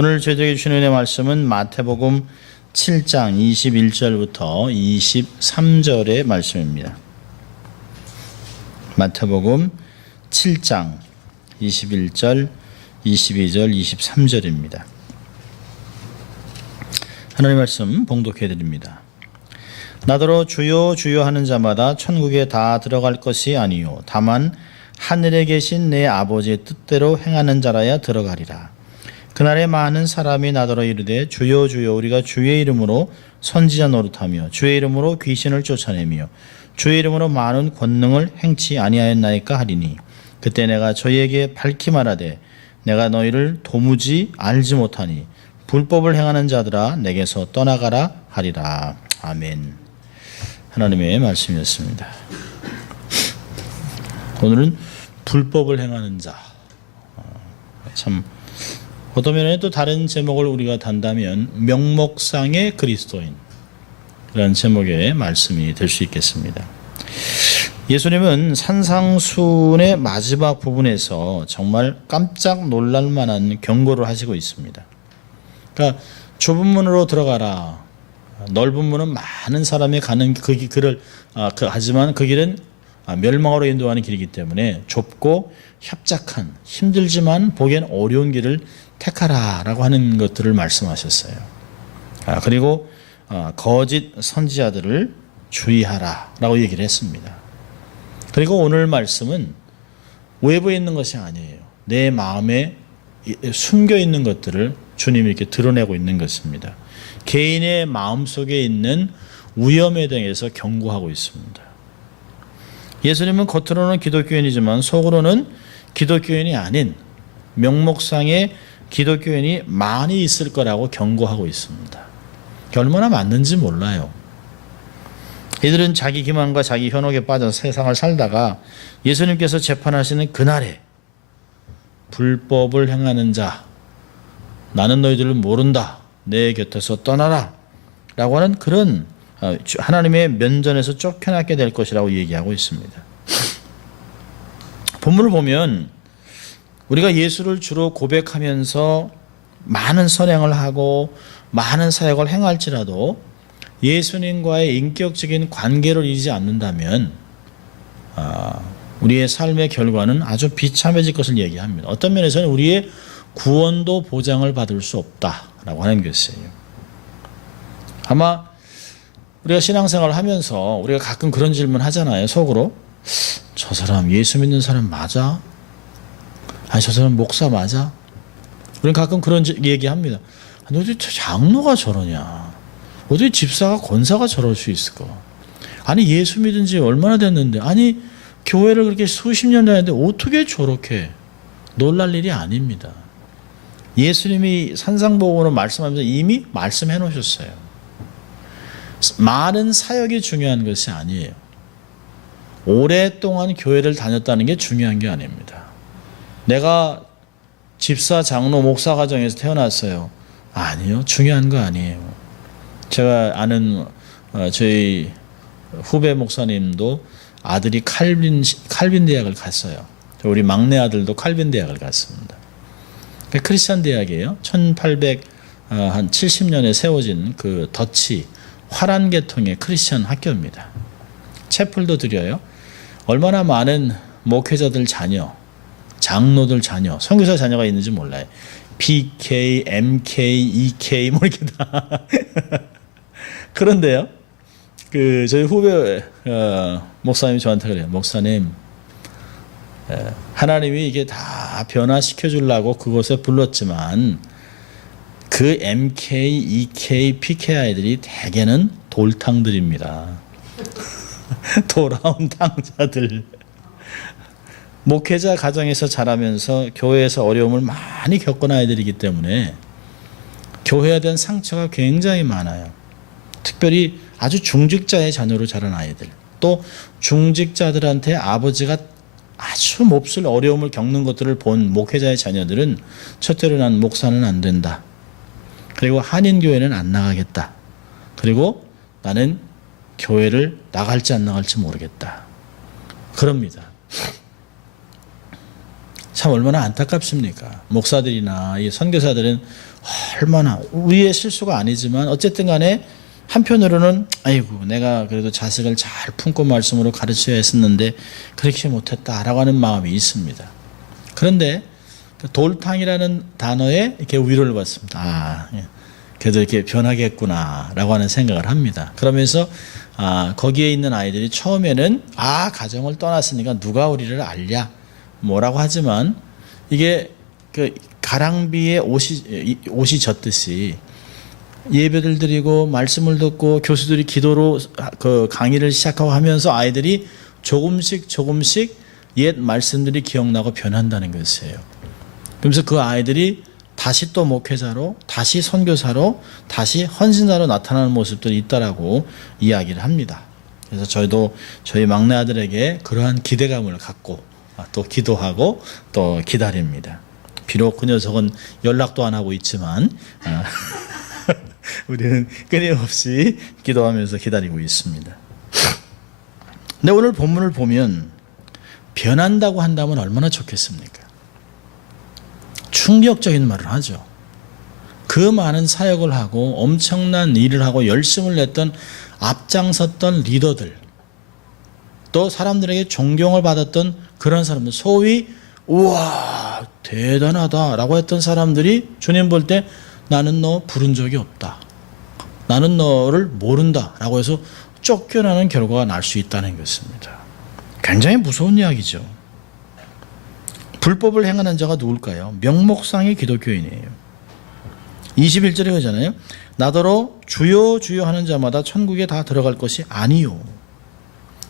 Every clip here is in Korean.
오늘 저희에게 주신 은혜 말씀은 마태복음 7장 21절부터 23절의 말씀입니다. 마태복음 7장 21절, 22절, 23절입니다. 하나님의 말씀 봉독해 드립니다. 나더러 주여 주여 하는 자마다 천국에 다 들어갈 것이 아니요 다만 하늘에 계신 내 아버지의 뜻대로 행하는 자라야 들어가리라. 그날에 많은 사람이 나더러 이르되 주여 주여 우리가 주의 이름으로 선지자 노릇하며 주의 이름으로 귀신을 쫓아내며 주의 이름으로 많은 권능을 행치 아니하였나이까 하리니 그때 내가 저희에게 밝히 말하되 내가 너희를 도무지 알지 못하니 불법을 행하는 자들아 내게서 떠나가라 하리라. 아멘. 하나님의 말씀이었습니다. 오늘은 불법을 행하는 자. 참 어떤 면에 또 다른 제목을 우리가 단다면 명목상의 그리스도인 이라는 제목의 말씀이 될 수 있겠습니다. 예수님은 산상수훈의 마지막 부분에서 정말 깜짝 놀랄 만한 경고를 하시고 있습니다. 그러니까 좁은 문으로 들어가라. 넓은 문은 많은 사람이 가는 하지만 그 길은 멸망으로 인도하는 길이기 때문에 좁고 협착한 힘들지만 보기엔 어려운 길을 택하라라고 하는 것들을 말씀하셨어요. 그리고 거짓 선지자들을 주의하라라고 얘기를 했습니다. 그리고 오늘 말씀은 외부에 있는 것이 아니에요. 내 마음에 숨겨 있는 것들을 주님이 이렇게 드러내고 있는 것입니다. 개인의 마음속에 있는 위험에 대해서 경고하고 있습니다. 예수님은 겉으로는 기독교인이지만 속으로는 기독교인이 아닌 명목상의 기독교인이 많이 있을 거라고 경고하고 있습니다. 얼마나 맞는지 몰라요. 이들은 자기 기만과 자기 현혹에 빠져 세상을 살다가 예수님께서 재판하시는 그날에 불법을 행하는 자 나는 너희들을 모른다 내 곁에서 떠나라 라고 하는 그런 하나님의 면전에서 쫓겨나게 될 것이라고 얘기하고 있습니다. 본문을 보면 우리가 예수를 주로 고백하면서 많은 선행을 하고 많은 사역을 행할지라도 예수님과의 인격적인 관계를 이루지 않는다면 우리의 삶의 결과는 아주 비참해질 것을 얘기합니다. 어떤 면에서는 우리의 구원도 보장을 받을 수 없다라고 하는 것이에요. 아마 우리가 신앙생활을 하면서 우리가 가끔 그런 질문 하잖아요. 속으로 저 사람 예수 믿는 사람 맞아? 아니 저 사람 목사 맞아? 우리는 가끔 그런 얘기합니다. 아니, 어떻게 장로가 저러냐? 어떻게 집사가 권사가 저럴 수 있을까? 아니 예수 믿은 지 얼마나 됐는데 아니 교회를 그렇게 수십 년 다녔는데 어떻게 저렇게 놀랄 일이 아닙니다. 예수님이 산상복음으로 말씀하면서 이미 말씀해 놓으셨어요. 많은 사역이 중요한 것이 아니에요. 오랫동안 교회를 다녔다는 게 중요한 게 아닙니다. 내가 집사, 장로, 목사 가정에서 태어났어요. 아니요. 중요한 거 아니에요. 제가 아는 저희 후배 목사님도 아들이 칼빈 대학을 갔어요. 우리 막내 아들도 칼빈 대학을 갔습니다. 크리스천 대학이에요. 1870년에 세워진 그 더치 화란 계통의 크리스천 학교입니다. 채플도 드려요. 얼마나 많은 목회자들 자녀, 장로들 자녀, 선교사 자녀가 있는지 몰라요. BK, MK, EK 뭐 이렇게 다. 그런데요. 저희 후배 목사님이 저한테 그래요. 목사님, 하나님이 이게 다 변화시켜 주려고 그곳에 불렀지만 그 MK, EK, PK 아이들이 대개는 돌탕들입니다. 돌아온 탕자들. 목회자 가정에서 자라면서 교회에서 어려움을 많이 겪은 아이들이기 때문에 교회에 대한 상처가 굉장히 많아요. 특별히 아주 중직자의 자녀로 자란 아이들. 또 중직자들한테 아버지가 아주 몹쓸 어려움을 겪는 것들을 본 목회자의 자녀들은 첫째로 난 목사는 안 된다. 그리고 한인교회는 안 나가겠다. 그리고 나는 교회를 나갈지 안 나갈지 모르겠다. 그럽니다. 참 얼마나 안타깝습니까? 목사들이나 이 선교사들은 얼마나 우리의 실수가 아니지만 어쨌든 간에 한편으로는 아이고 내가 그래도 자식을 잘 품고 말씀으로 가르쳐야 했었는데 그렇게 못했다라고 하는 마음이 있습니다. 그런데 돌탕이라는 단어에 이렇게 위로를 받습니다. 아, 그래도 이렇게 변하겠구나라고 하는 생각을 합니다. 그러면서 거기에 있는 아이들이 처음에는 가정을 떠났으니까 누가 우리를 알랴 뭐라고 하지만 이게 그 가랑비에 옷이 젖듯이 예배를 드리고 말씀을 듣고 교수들이 기도로 그 강의를 시작하고 하면서 아이들이 조금씩 옛 말씀들이 기억나고 변한다는 것이에요. 그러면서 그 아이들이 다시 또 목회자로, 다시 선교사로, 다시 헌신자로 나타나는 모습들이 있다라고 이야기를 합니다. 그래서 저희도 저희 막내 아들에게 그러한 기대감을 갖고 또 기도하고 또 기다립니다. 비록 그 녀석은 연락도 안 하고 있지만 우리는 끊임없이 기도하면서 기다리고 있습니다. 근데 오늘 본문을 보면 변한다고 한다면 얼마나 좋겠습니까? 충격적인 말을 하죠. 그 많은 사역을 하고 엄청난 일을 하고 열심을 냈던 앞장섰던 리더들, 또 사람들에게 존경을 받았던 그런 사람들, 소위 우와 대단하다라고 했던 사람들이 주님 볼 때 나는 너 부른 적이 없다, 나는 너를 모른다라고 해서 쫓겨나는 결과가 날 수 있다는 것입니다. 굉장히 무서운 이야기죠. 불법을 행하는 자가 누굴까요? 명목상의 기독교인이에요. 21절에 그러잖아요. 나더러 주여 주여 하는 자마다 천국에 다 들어갈 것이 아니요.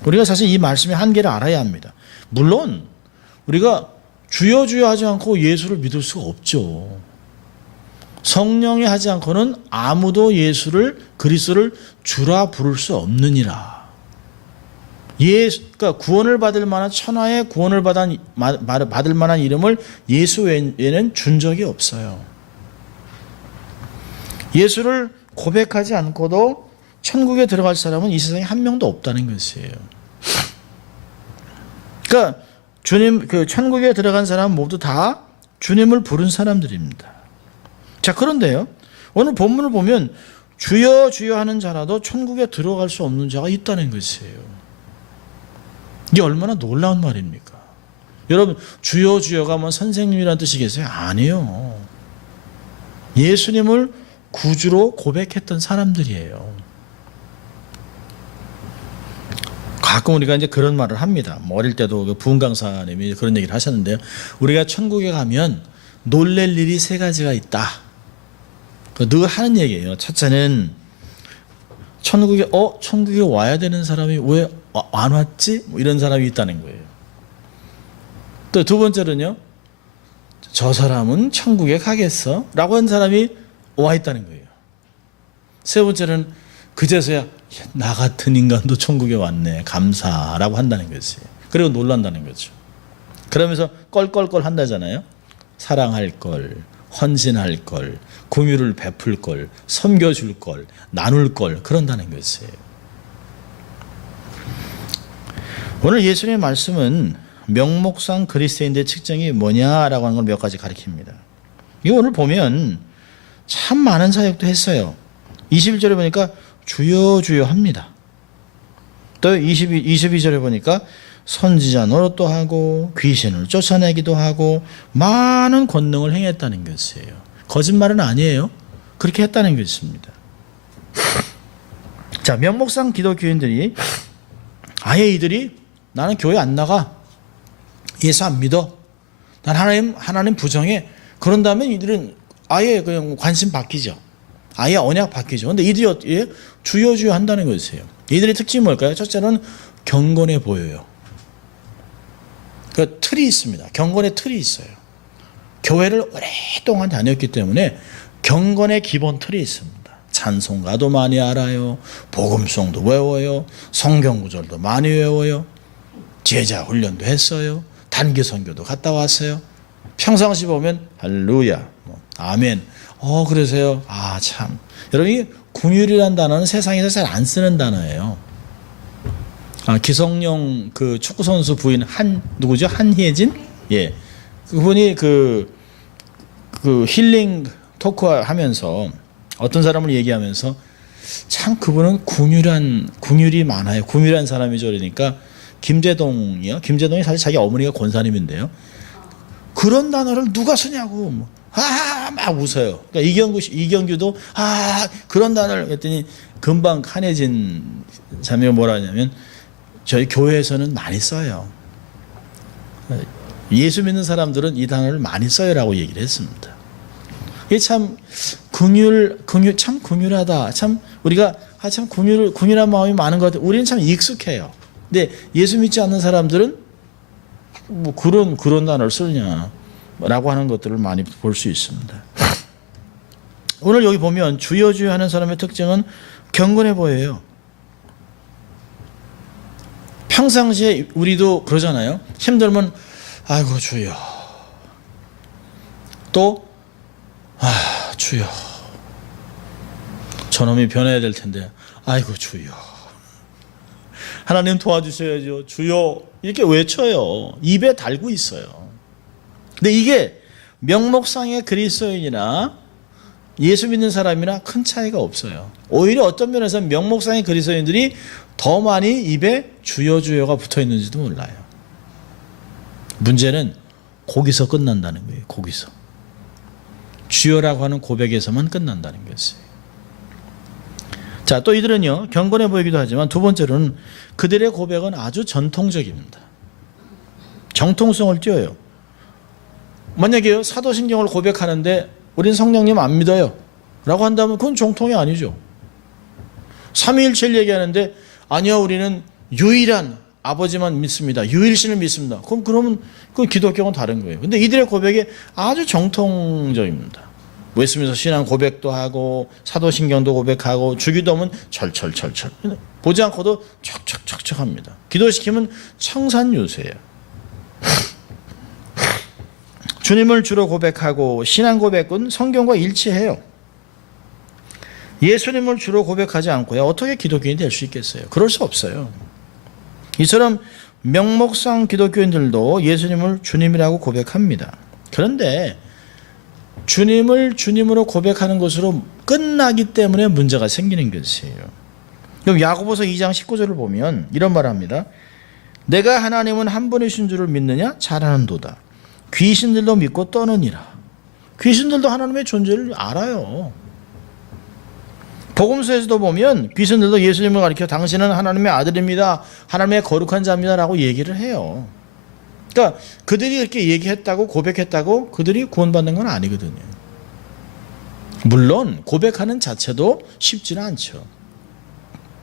우리가 사실 이 말씀의 한계를 알아야 합니다. 물론 우리가 주여 주여 하지 않고 예수를 믿을 수가 없죠. 성령이 하지 않고는 아무도 예수를, 그리스도를 주라 부를 수 없느니라. 그러니까 구원을 받을 만한, 천하의 구원을 받을 만한 이름을 예수 외에는 준 적이 없어요. 예수를 고백하지 않고도 천국에 들어갈 사람은 이 세상에 한 명도 없다는 것이에요. 그러니까 주님, 천국에 들어간 사람은 모두 다 주님을 부른 사람들입니다. 자, 그런데요, 오늘 본문을 보면 주여 주여 하는 자라도 천국에 들어갈 수 없는 자가 있다는 것이에요. 이게 얼마나 놀라운 말입니까? 여러분, 주여 주여가 뭐 선생님이라는 뜻이겠어요? 아니에요. 예수님을 구주로 고백했던 사람들이에요. 가끔 우리가 이제 그런 말을 합니다. 뭐 어릴 때도 그 부흥 강사님이 그런 얘기를 하셨는데요. 우리가 천국에 가면 놀랄 일이 세 가지가 있다. 늘 하는 얘기예요. 첫째는 천국에 와야 되는 사람이 왜 안 왔지? 뭐 이런 사람이 있다는 거예요. 또 두 번째는요, 저 사람은 천국에 가겠어? 라고 한 사람이 와 있다는 거예요. 세 번째는 그제서야 나 같은 인간도 천국에 왔네, 감사라고 한다는 것이에요. 그리고 놀란다는 거죠. 그러면서 껄껄껄 한다잖아요. 사랑할 걸, 헌신할 걸, 긍휼을 베풀 걸, 섬겨줄 걸, 나눌 걸, 그런다는 것이에요. 오늘 예수님의 말씀은 명목상 그리스도인들의 측정이 뭐냐라고 하는 걸 몇 가지 가르칩니다. 이거 오늘 보면 참 많은 사역도 했어요. 21절에 보니까 주여 주여 합니다. 또 22절에 보니까 선지자 노릇도 하고 귀신을 쫓아내기도 하고 많은 권능을 행했다는 것이에요. 거짓말은 아니에요. 그렇게 했다는 것입니다. 자, 명목상 기독교인들이 아예 이들이 나는 교회 안 나가, 예수 안 믿어, 난 하나님 부정해, 그런 다음에 이들은 아예 그냥 관심 바뀌죠. 아예 언약 바뀌죠. 근데 이들이 주여 주여 한다는 것이에요. 이들의 특징이 뭘까요? 첫째는 경건해 보여요. 그 틀이 있습니다. 경건의 틀이 있어요. 교회를 오랫동안 다녔기 때문에 경건의 기본 틀이 있습니다. 찬송가도 많이 알아요. 복음송도 외워요. 성경 구절도 많이 외워요. 제자 훈련도 했어요. 단기 선교도 갔다 왔어요. 평상시 보면 할렐루야, 아멘. 그러세요. 참. 여러분, 긍휼이라는 단어는 세상에서 잘 안 쓰는 단어예요. 기성용 그 축구 선수 부인 누구죠? 한혜진? 예. 그분이 그 힐링 토크 하면서 어떤 사람을 얘기하면서 참 그분은 궁율이 많아요. 궁율한 사람이죠. 그러니까 김재동이요. 김재동이 사실 자기 어머니가 권사님인데요. 그런 단어를 누가 쓰냐고 막 웃어요. 그러니까 이경규도 그런 단어를 했더니 금방 한혜진 자매가 뭐라 하냐면 저희 교회에서는 많이 써요. 예수 믿는 사람들은 이 단어를 많이 써요라고 얘기를 했습니다. 이게 참 참 긍휼하다. 참 우리가 참 긍휼한 마음이 많은 것 같아요. 우리는 참 익숙해요. 근데 예수 믿지 않는 사람들은 뭐 그런 단어를 쓰느냐라고 하는 것들을 많이 볼 수 있습니다. 오늘 여기 보면 주여 주여 하는 사람의 특징은 경건해 보여요. 평상시에 우리도 그러잖아요. 힘들면 아이고 주여. 또 주여. 저놈이 변해야 될 텐데 아이고 주여. 하나님 도와주셔야죠. 주여. 이렇게 외쳐요. 입에 달고 있어요. 근데 이게 명목상의 그리스도인이나 예수 믿는 사람이나 큰 차이가 없어요. 오히려 어떤 면에서 명목상의 그리스도인들이 더 많이 입에 주여 주여가 붙어 있는지도 몰라요. 문제는 거기서 끝난다는 거예요. 거기서. 주여라고 하는 고백에서만 끝난다는 것이에요. 자, 또 이들은요, 경건해 보이기도 하지만 두 번째로는 그들의 고백은 아주 전통적입니다. 정통성을 띄어요. 만약에 사도신경을 고백하는데 우린 성령님 안 믿어요 라고 한다면 그건 정통이 아니죠. 삼위일체를 얘기하는데 아니요, 우리는 유일한 아버지만 믿습니다. 유일신을 믿습니다. 그러면 그 기독교는 다른 거예요. 근데 이들의 고백이 아주 정통적입니다. 웨스민스터 신앙 고백도 하고 사도신경도 고백하고 주기도면 철철철철 보지 않고도 척척척척 합니다. 기도시키면 청산유세예요. 주님을 주로 고백하고 신앙 고백은 성경과 일치해요. 예수님을 주로 고백하지 않고야 어떻게 기독교인이 될 수 있겠어요? 그럴 수 없어요. 이처럼 명목상 기독교인들도 예수님을 주님이라고 고백합니다. 그런데 주님을 주님으로 고백하는 것으로 끝나기 때문에 문제가 생기는 것이에요. 그럼 야고보서 2장 19절을 보면 이런 말을 합니다. 내가 하나님은 한 분이신 줄을 믿느냐? 잘하는도다. 귀신들도 믿고 떠느니라. 귀신들도 하나님의 존재를 알아요. 복음서에서도 보면 귀신들도 예수님을 가리켜 당신은 하나님의 아들입니다. 하나님의 거룩한 자입니다. 라고 얘기를 해요. 그러니까 그들이 이렇게 얘기했다고 고백했다고 그들이 구원받는 건 아니거든요. 물론 고백하는 자체도 쉽지는 않죠.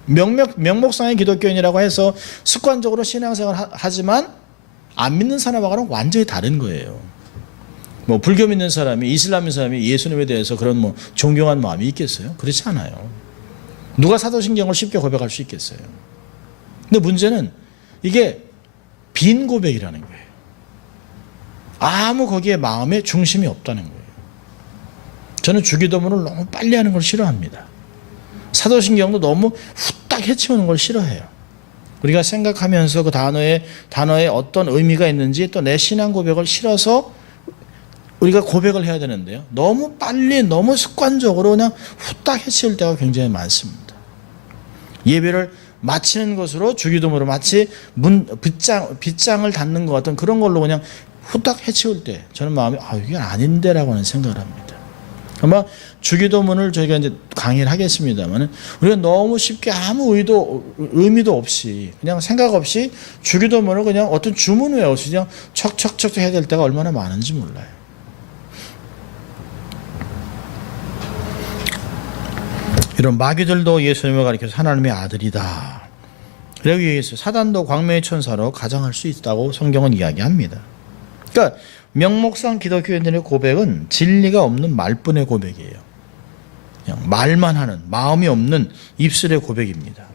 명목상의 기독교인이라고 해서 습관적으로 신앙생활을 하지만 안 믿는 사람하고는 완전히 다른 거예요. 뭐 불교 믿는 사람이 이슬람 믿는 사람이 예수님에 대해서 그런 뭐 존경한 마음이 있겠어요? 그렇지 않아요. 누가 사도신경을 쉽게 고백할 수 있겠어요? 근데 문제는 이게 빈 고백이라는 거예요. 아무 거기에 마음의 중심이 없다는 거예요. 저는 주기도문을 너무 빨리 하는 걸 싫어합니다. 사도신경도 너무 후딱 해치우는 걸 싫어해요. 우리가 생각하면서 그 단어에 어떤 의미가 있는지 또 내 신앙 고백을 실어서 우리가 고백을 해야 되는데요. 너무 빨리 너무 습관적으로 그냥 후딱 해치울 때가 굉장히 많습니다. 예배를 마치는 것으로 주기도문으로 마치 빗장을 닫는 것 같은 그런 걸로 그냥 후딱 해치울 때 저는 마음이 이게 아닌데라고 하는 생각을 합니다. 아마 주기도문을 저희가 이제 강의를 하겠습니다만 우리가 너무 쉽게 아무 의미도 없이 그냥 생각 없이 주기도문을 그냥 어떤 주문 외우시 그냥 척척척 해야 될 때가 얼마나 많은지 몰라요. 이런 마귀들도 예수님을 가리켜서 하나님의 아들이다. 라고 얘기했어요. 사단도 광명의 천사로 가장할 수 있다고 성경은 이야기합니다. 그러니까 명목상 기독교인들의 고백은 진리가 없는 말뿐의 고백이에요. 그냥 말만 하는 마음이 없는 입술의 고백입니다.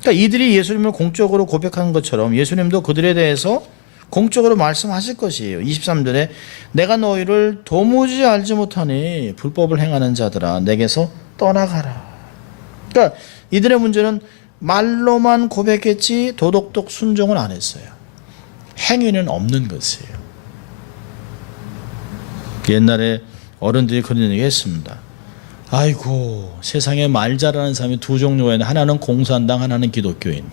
그러니까 이들이 예수님을 공적으로 고백한 것처럼 예수님도 그들에 대해서 공적으로 말씀하실 것이에요. 23절에 내가 너희를 도무지 알지 못하니 불법을 행하는 자들아 내게서 떠나가라. 그러니까 이들의 문제는 말로만 고백했지 도덕적 순종은 안 했어요. 행위는 없는 것이에요. 옛날에 어른들이 그런 얘기 했습니다. 아이고, 세상에 말 잘하는 사람이 두 종류가 있는데 하나는 공산당, 하나는 기독교인.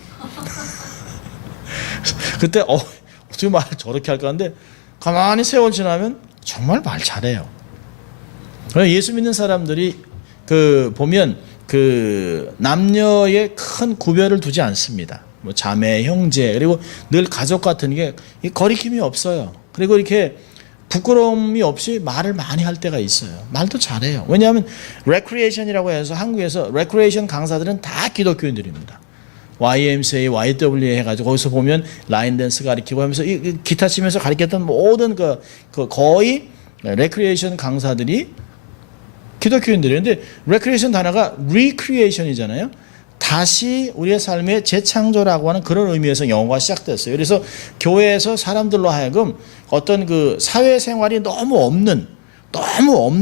그때 어떻게 말 저렇게 할까 하는데 가만히 세월 지나면 정말 말 잘해요. 예수 믿는 사람들이 보면 남녀의 큰 구별을 두지 않습니다. 뭐 자매, 형제, 그리고 늘 가족 같은 게 거리낌이 없어요. 그리고 이렇게 부끄러움이 없이 말을 많이 할 때가 있어요. 말도 잘해요. 왜냐하면 레크리에이션이라고 해서 한국에서 레크리에이션 강사들은 다 기독교인들입니다. YMCA, YWA 해가지고 거기서 보면 라인 댄스 가르치고 하면서 기타 치면서 가르쳤던 모든 거의 레크리에이션 강사들이 기독교인들이에요. 근데 레크리에이션 단어가 리크리에이션이잖아요. 다시 우리의 삶의 재창조라고 하는 그런 의미에서 영어가 시작됐어요. 그래서 교회에서 사람들로 하여금 어떤 사회생활이 너무 없는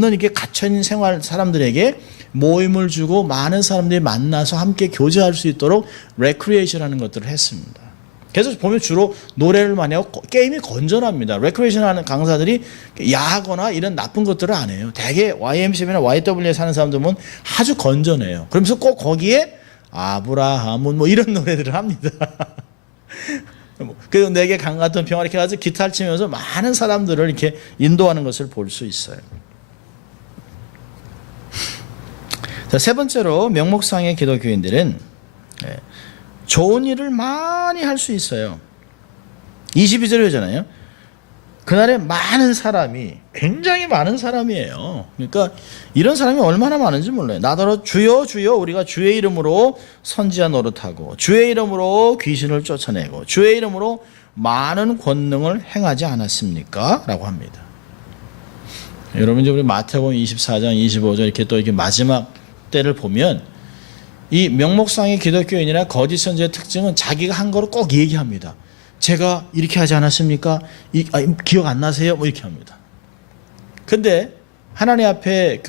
이렇게 갇혀있는 사람들에게 모임을 주고 많은 사람들이 만나서 함께 교제할 수 있도록 레크리에이션 하는 것들을 했습니다. 그래서 보면 주로 노래를 많이 하고 게임이 건전합니다. 레크리에이션 하는 강사들이 야하거나 이런 나쁜 것들을 안 해요. 대개 YMCA나 YW에 사는 사람들 보면 아주 건전해요. 그러면서 꼭 거기에 아브라함은 뭐 이런 노래들을 합니다. 그래서 내게 강 같은 평화 이렇게 가지고 기타를 치면서 많은 사람들을 이렇게 인도하는 것을 볼 수 있어요. 자, 세 번째로 명목상의 기독교인들은 좋은 일을 많이 할 수 있어요. 22절에 하잖아요. 그날에 많은 사람이, 굉장히 많은 사람이에요. 그러니까 이런 사람이 얼마나 많은지 몰라요. 나더러 주여 주여 우리가 주의 이름으로 선지자 노릇하고 주의 이름으로 귀신을 쫓아내고 주의 이름으로 많은 권능을 행하지 않았습니까? 라고 합니다. 여러분 이제 우리 마태복음 24장 25절 이렇게 또 이렇게 마지막 때를 보면 이 명목상의 기독교인이나 거짓 선지자의 특징은 자기가 한 거를 꼭 얘기합니다. 제가 이렇게 하지 않았습니까? 기억 안 나세요? 뭐 이렇게 합니다. 근데 하나님 앞에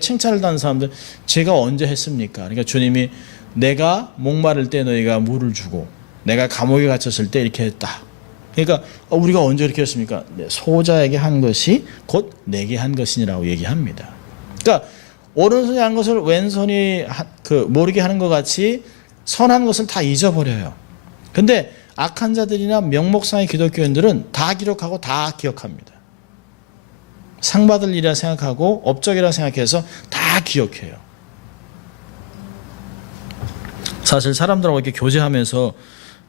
칭찬을 받는 사람들 제가 언제 했습니까? 그러니까 주님이 내가 목마를 때 너희가 물을 주고 내가 감옥에 갇혔을 때 이렇게 했다. 그러니까 우리가 언제 이렇게 했습니까? 소자에게 한 것이 곧 내게 한 것이니라고 얘기합니다. 그러니까 오른손이 한 것을 왼손이 모르게 하는 것 같이 선한 것을 다 잊어버려요. 근데 악한 자들이나 명목상의 기독교인들은 다 기록하고 다 기억합니다. 상 받을 일이라 생각하고 업적이라 생각해서 다 기억해요. 사실 사람들하고 이렇게 교제하면서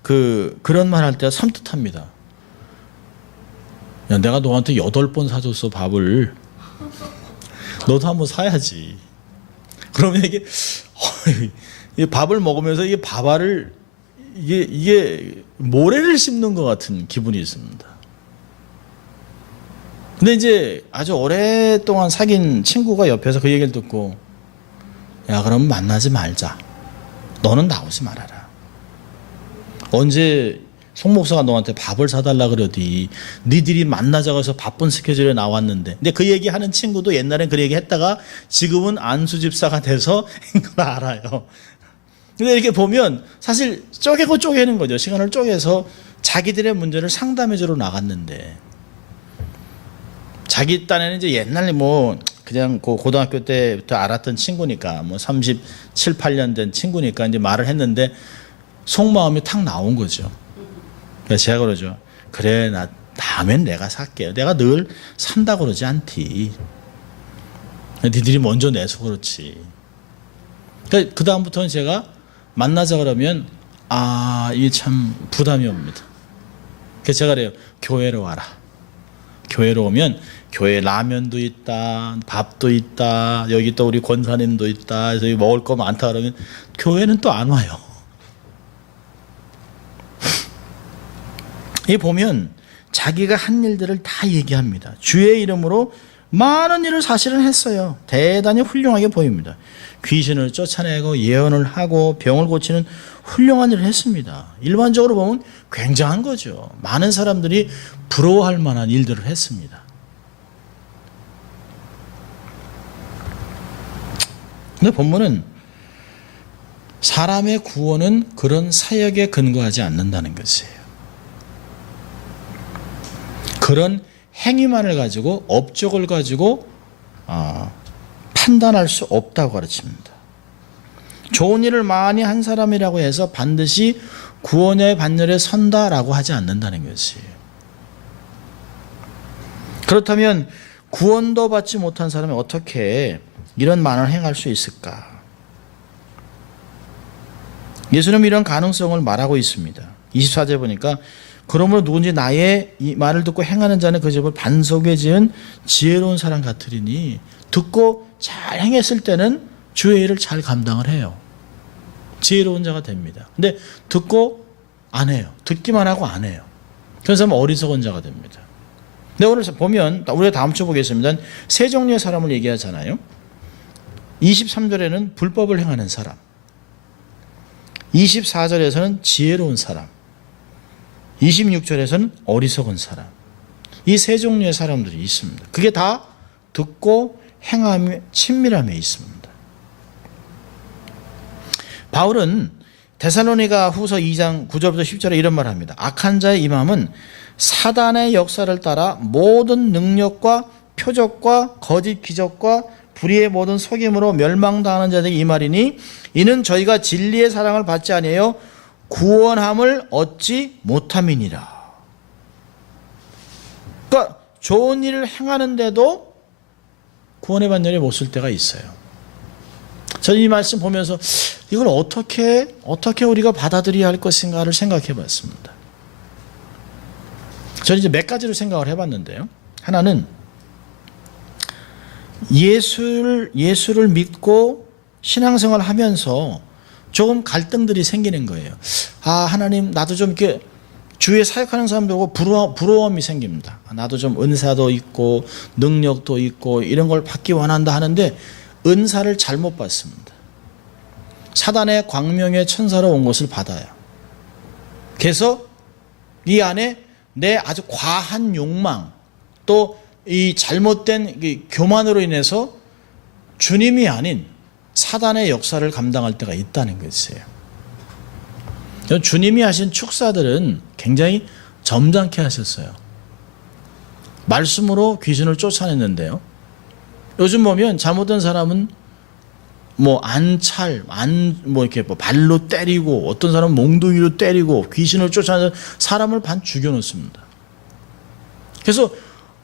그런 말 할 때 섬뜩합니다. 야, 내가 너한테 8번 사줬어 밥을. 너도 한번 사야지. 그러면 이게 밥을 먹으면서 이게 밥알을 이게 모래를 씹는 것 같은 기분이 있습니다. 근데 이제 아주 오랫동안 사귄 친구가 옆에서 그 얘기를 듣고 야 그럼 만나지 말자. 너는 나오지 말아라. 언제 송 목사가 너한테 밥을 사달라 그러디 니들이 만나자고 해서 바쁜 스케줄에 나왔는데 근데 그 얘기하는 친구도 옛날엔 그 얘기 했다가 지금은 안수 집사가 돼서 걸 알아요. 근데 이렇게 보면 사실 쪼개는 거죠. 시간을 쪼개서 자기들의 문제를 상담해 주러 나갔는데 자기 딴에는 이제 옛날에 그냥 고등학교 때부터 알았던 친구니까 37, 8년 된 친구니까 이제 말을 했는데 속마음이 탁 나온 거죠. 그래서 제가 그러죠. 그래 나 다음엔 내가 살게요. 내가 늘 산다고 그러지 않디. 니들이 먼저 내서 그렇지. 그 다음부터는 제가 만나자 그러면 이게 참 부담이 옵니다. 그래서 제가 그래요. 교회로 와라. 교회로 오면 교회 라면도 있다, 밥도 있다, 여기 또 우리 권사님도 있다, 그래서 먹을 거 많다 그러면 교회는 또 안 와요. 이 보면 자기가 한 일들을 다 얘기합니다. 주의 이름으로 많은 일을 사실은 했어요. 대단히 훌륭하게 보입니다. 귀신을 쫓아내고 예언을 하고 병을 고치는 훌륭한 일을 했습니다. 일반적으로 보면 굉장한 거죠. 많은 사람들이 부러워할 만한 일들을 했습니다. 근데 본문은 사람의 구원은 그런 사역에 근거하지 않는다는 것이에요. 그런 행위만을 가지고 업적을 가지고 판단할 수 없다고 가르칩니다. 좋은 일을 많이 한 사람이라고 해서 반드시 구원의 반열에 선다라고 하지 않는다는 것이에요. 그렇다면 구원도 받지 못한 사람이 어떻게 이런 만을 행할 수 있을까? 예수님은 이런 가능성을 말하고 있습니다. 24절 보니까 그러므로 누군지 나의 이 말을 듣고 행하는 자는 그 집을 반석에 지은 지혜로운 사람 같으리니 듣고 잘 행했을 때는 주의 일을 잘 감당을 해요. 지혜로운 자가 됩니다. 근데 듣고 안 해요. 듣기만 하고 안 해요. 그래서 어리석은 자가 됩니다. 근데 오늘 보면 우리가 다음 주 보겠습니다. 세 종류의 사람을 얘기하잖아요. 23절에는 불법을 행하는 사람, 24절에서는 지혜로운 사람, 26절에서는 어리석은 사람. 이 세 종류의 사람들이 있습니다. 그게 다 듣고 행함에 친밀함에 있습니다. 바울은 데살로니가 후서 2장 9절부터 10절에 이런 말을 합니다. 악한 자의 임함은 사단의 역사를 따라 모든 능력과 표적과 거짓 기적과 불의의 모든 속임으로 멸망당하는 자들이 이 말이니 이는 저희가 진리의 사랑을 받지 아니하여 구원함을 얻지 못함이니라. 그러니까 좋은 일을 행하는데도 구원의 반열에 못 쓸 때가 있어요. 저는 이 말씀 보면서 이걸 어떻게 우리가 받아들여야 할 것인가를 생각해 봤습니다. 저는 이제 몇 가지로 생각을 해봤는데요. 하나는 예수를 믿고 신앙생활을 하면서 조금 갈등들이 생기는 거예요. 하나님 나도 좀 이렇게 주위에 사역하는 사람들하고 부러움이 생깁니다. 나도 좀 은사도 있고 능력도 있고 이런 걸 받기 원한다 하는데 은사를 잘못 받습니다. 사단의 광명의 천사로 온 것을 받아요. 그래서 이 안에 내 아주 과한 욕망 또 이 잘못된 교만으로 인해서 주님이 아닌 사단의 역사를 감당할 때가 있다는 것이에요. 주님이 하신 축사들은 굉장히 점잖게 하셨어요. 말씀으로 귀신을 쫓아냈는데요. 요즘 보면 잘못된 사람은 이렇게 발로 때리고 어떤 사람은 몽둥이로 때리고 귀신을 쫓아내서 사람을 반 죽여놓습니다. 그래서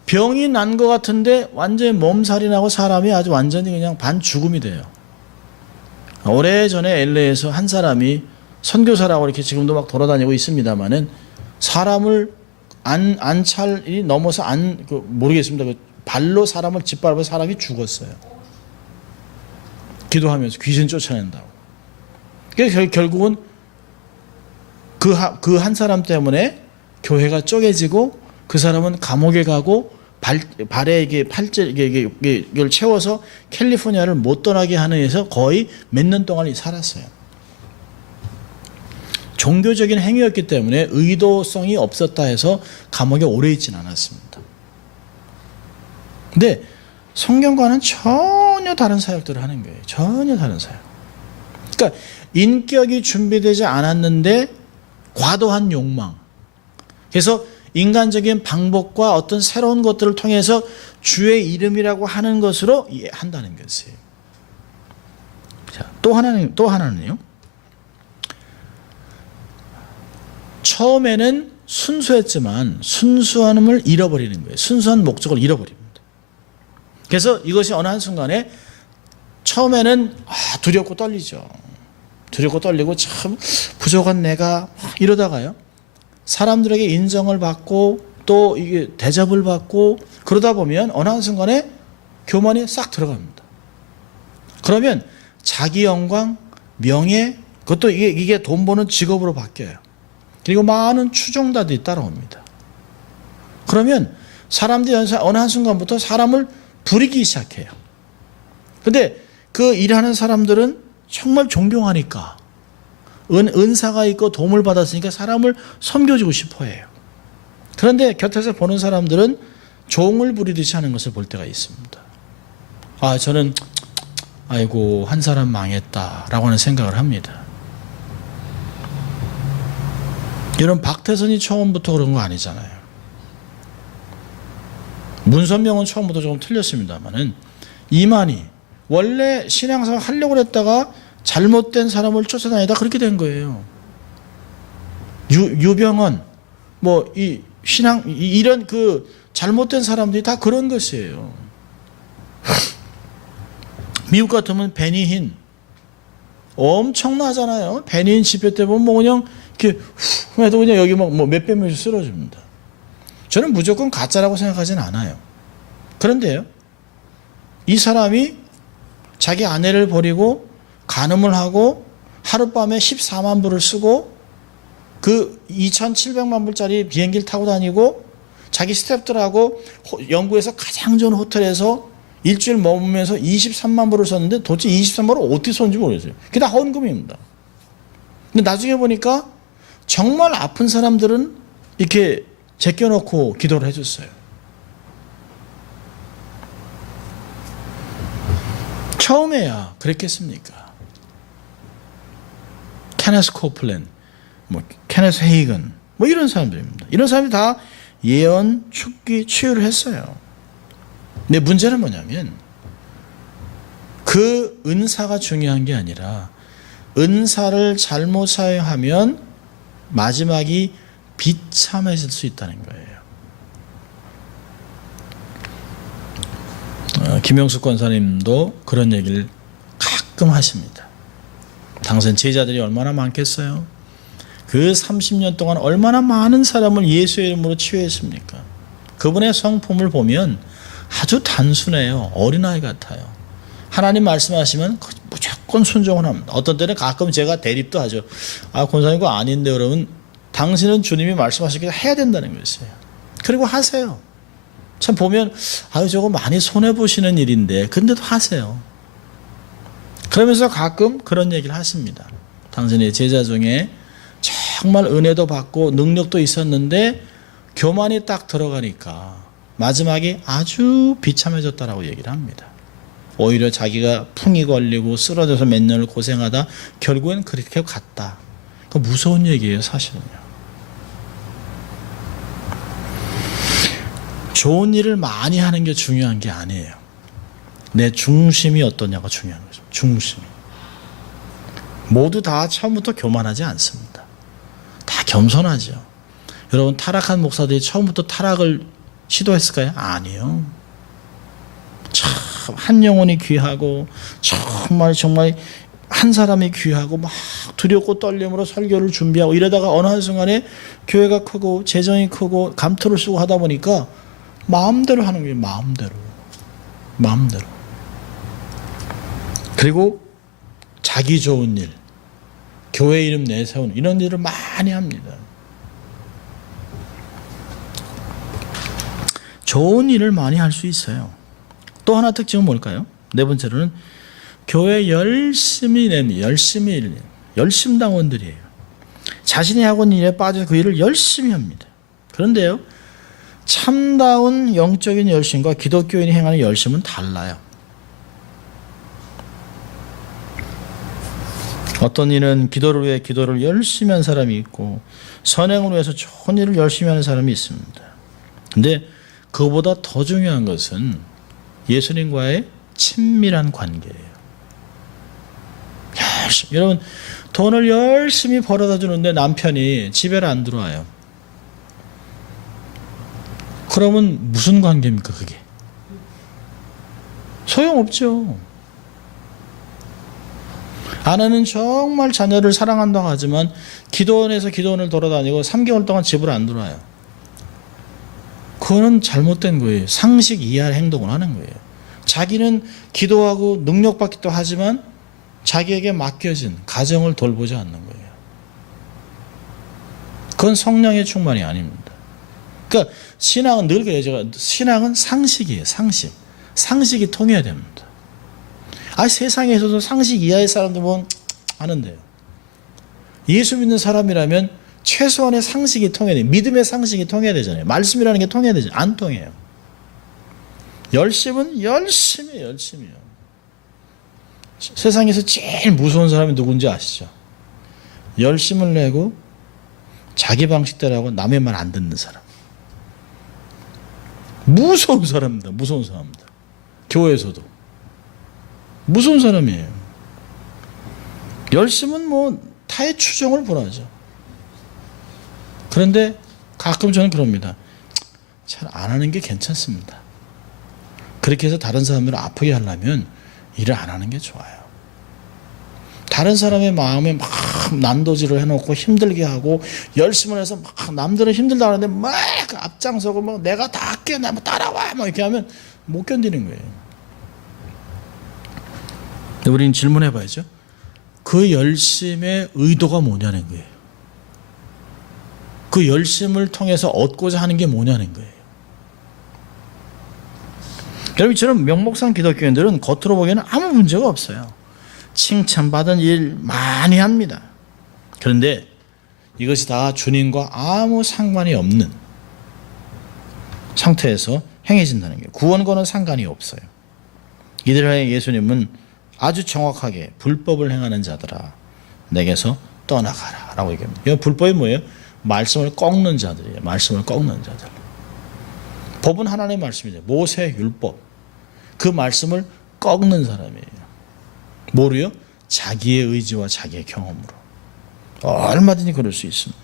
병이 난 것 같은데 완전히 몸살이 나고 사람이 아주 완전히 그냥 반 죽음이 돼요. 오래전에 LA에서 한 사람이 선교사라고 이렇게 지금도 막 돌아다니고 있습니다만은 사람을 안찰이 넘어서 모르겠습니다. 발로 사람을 짓밟아서 사람이 죽었어요. 기도하면서 귀신 쫓아낸다고. 그러니까 결국은 그 한 사람 때문에 교회가 쪼개지고 그 사람은 감옥에 가고 발에 이걸 채워서 캘리포니아를 못 떠나게 하는 데서 거의 몇 년 동안 살았어요. 종교적인 행위였기 때문에 의도성이 없었다 해서 감옥에 오래 있지는 않았습니다. 근데 성경과는 전혀 다른 사역들을 하는 거예요. 전혀 다른 사역. 그러니까 인격이 준비되지 않았는데 과도한 욕망. 그래서 인간적인 방법과 어떤 새로운 것들을 통해서 주의 이름이라고 하는 것으로 한다는 것이에요. 자, 또 하나는요. 처음에는 순수했지만 순수함을 잃어버리는 거예요. 순수한 목적을 잃어버립니다. 그래서 이것이 어느 한순간에 처음에는 두렵고 떨리죠. 두렵고 떨리고 참 부족한 내가 이러다가요. 사람들에게 인정을 받고 또 이게 대접을 받고 그러다 보면 어느 한순간에 교만이 싹 들어갑니다. 그러면 자기 영광, 명예, 그것도 이게 돈 버는 직업으로 바뀌어요. 그리고 많은 추종자들이 따라옵니다. 그러면 사람들이 어느 한순간부터 사람을 부리기 시작해요. 근데 그 일하는 사람들은 정말 존경하니까 은사가 있고 도움을 받았으니까 사람을 섬겨주고 싶어 해요. 그런데 곁에서 보는 사람들은 종을 부리듯이 하는 것을 볼 때가 있습니다. 저는 아이고 한 사람 망했다라고 하는 생각을 합니다. 이런 박태선이 처음부터 그런 거 아니잖아요. 문선명은 처음부터 조금 틀렸습니다만은 이만희 원래 신앙생활 하려고 했다가 잘못된 사람을 쫓아다니다 그렇게 된 거예요. 유병헌 뭐 이 신앙 이런 그 잘못된 사람들이 다 그런 것이에요. 미국 같으면 베니힌 엄청나잖아요. 베니힌 집회 때 보면 뭐 그냥 이렇게 후 해도 그냥 여기 뭐 몇백 명씩 쓰러집니다. 저는 무조건 가짜라고 생각하진 않아요. 그런데요, 이 사람이 자기 아내를 버리고 간음을 하고 하룻밤에 14만 불을 쓰고 그 2,700만 불짜리 비행기를 타고 다니고 자기 스태프들하고 영국에서 가장 좋은 호텔에서 일주일 머무면서 23만 불을 썼는데 도대체 23만 불을 어떻게 썼는지 모르겠어요. 그게 다 헌금입니다. 근데 나중에 보니까 정말 아픈 사람들은 이렇게 제껴놓고 기도를 해줬어요. 처음에야 그랬겠습니까? 케네스 코플랜, 뭐 케네스 헤이건, 뭐 이런 사람들입니다. 이런 사람들이 다 예언, 축기, 치유를 했어요. 근데 문제는 뭐냐면 그 은사가 중요한 게 아니라 은사를 잘못 사용하면 마지막이 비참해질 수 있다는 거예요. 김영숙 권사님도 그런 얘기를 가끔 하십니다. 당선 제자들이 얼마나 많겠어요? 그 30년 동안 얼마나 많은 사람을 예수의 이름으로 치유했습니까? 그분의 성품을 보면 아주 단순해요. 어린아이 같아요. 하나님 말씀하시면 무조건 순종을 합니다. 어떤 때는 가끔 제가 대립도 하죠. 아, 권사님 그거 아닌데 그러면 당신은 주님이 말씀하시기를 해야 된다는 것이에요. 그리고 하세요. 참 보면 아유 저거 많이 손해보시는 일인데 근데도 하세요. 그러면서 가끔 그런 얘기를 하십니다. 당신의 제자 중에 정말 은혜도 받고 능력도 있었는데 교만이 딱 들어가니까 마지막에 아주 비참해졌다라고 얘기를 합니다. 오히려 자기가 풍이 걸리고 쓰러져서 몇 년을 고생하다 결국엔 그렇게 갔다. 그 무서운 얘기예요, 사실은요. 좋은 일을 많이 하는 게 중요한 게 아니에요. 내 중심이 어떠냐가 중요한 거죠. 중심이. 모두 다 처음부터 교만하지 않습니다. 다 겸손하죠. 여러분 타락한 목사들이 처음부터 타락을 시도했을까요? 아니요. 참 한 영혼이 귀하고 정말 한 사람이 귀하고 막 두렵고 떨림으로 설교를 준비하고 이러다가 어느 한순간에 교회가 크고 재정이 크고 감투를 쓰고 하다 보니까 마음대로 하는 거예요. 마음대로. 그리고 자기 좋은 일, 교회 이름 내세우는 이런 일을 많이 합니다. 좋은 일을 많이 할 수 있어요. 또 하나 특징은 뭘까요? 네 번째로는 교회 열심히 열심당원들이에요. 자신이 하고 있는 일에 빠져서 그 일을 열심히 합니다. 그런데요, 참다운 영적인 열심과 기독교인이 행하는 열심은 달라요. 어떤 이는 기도를 위해 기도를 열심히 하는 사람이 있고 선행을 위해서 좋은 일을 열심히 하는 사람이 있습니다. 그런데 그보다 더 중요한 것은 예수님과의 친밀한 관계예요. 여러분 돈을 열심히 벌어다 주는데 남편이 집에를 안 들어와요. 그러면 무슨 관계입니까 그게? 소용없죠. 아내는 정말 자녀를 사랑한다고 하지만 기도원에서 기도원을 돌아다니고 3개월 동안 집을 안 들어와요. 그거는 잘못된 거예요. 상식 이하의 행동을 하는 거예요. 자기는 기도하고 능력받기도 하지만 자기에게 맡겨진 가정을 돌보지 않는 거예요. 그건 성령의 충만이 아닙니다. 그러니까 신앙은 늘 그래요. 신앙은 상식이에요. 상식이 통해야 됩니다. 세상에서도 상식 이하의 사람들 보면 아는데요. 예수 믿는 사람이라면 최소한의 상식이 통해야 돼요. 믿음의 상식이 통해야 되잖아요. 말씀이라는 게 통해야 되잖아요. 안 통해요. 열심은 열심이에요. 세상에서 제일 무서운 사람이 누군지 아시죠? 열심을 내고 자기 방식대로 하고 남의 말 안 듣는 사람. 무서운 사람입니다. 무서운 사람입니다. 교회에서도 무서운 사람이에요. 열심은 뭐 타의 추종을 벌하죠. 그런데 가끔 저는 그럽니다. 잘 안 하는 게 괜찮습니다. 그렇게 해서 다른 사람들을 아프게 하려면 일을 안 하는 게 좋아요. 다른 사람의 마음에 막 난도질을 해놓고 힘들게 하고 열심을 해서 막 남들은 힘들다 하는데 막 앞장서고 막 내가 다 할게 나 뭐 따라와 막 이렇게 하면 못 견디는 거예요. 근데 우리는 질문해 봐야죠. 그 열심의 의도가 뭐냐는 거예요. 그 열심을 통해서 얻고자 하는 게 뭐냐는 거예요. 여러분, 이처럼 명목상 기독교인들은 겉으로 보기에는 아무 문제가 없어요. 칭찬받은 일 많이 합니다. 그런데 이것이 다 주님과 아무 상관이 없는 상태에서 행해진다는 게 구원과는 상관이 없어요. 이들에게 예수님은 아주 정확하게 불법을 행하는 자들아 내게서 떠나가라 라고 얘기합니다. 이 불법이 뭐예요? 말씀을 꺾는 자들이에요. 말씀을 꺾는 자들. 법은 하나님의 말씀이죠. 모세 율법. 그 말씀을 꺾는 사람이에요. 뭐로요? 자기의 의지와 자기의 경험으로. 얼마든지 그럴 수 있습니다.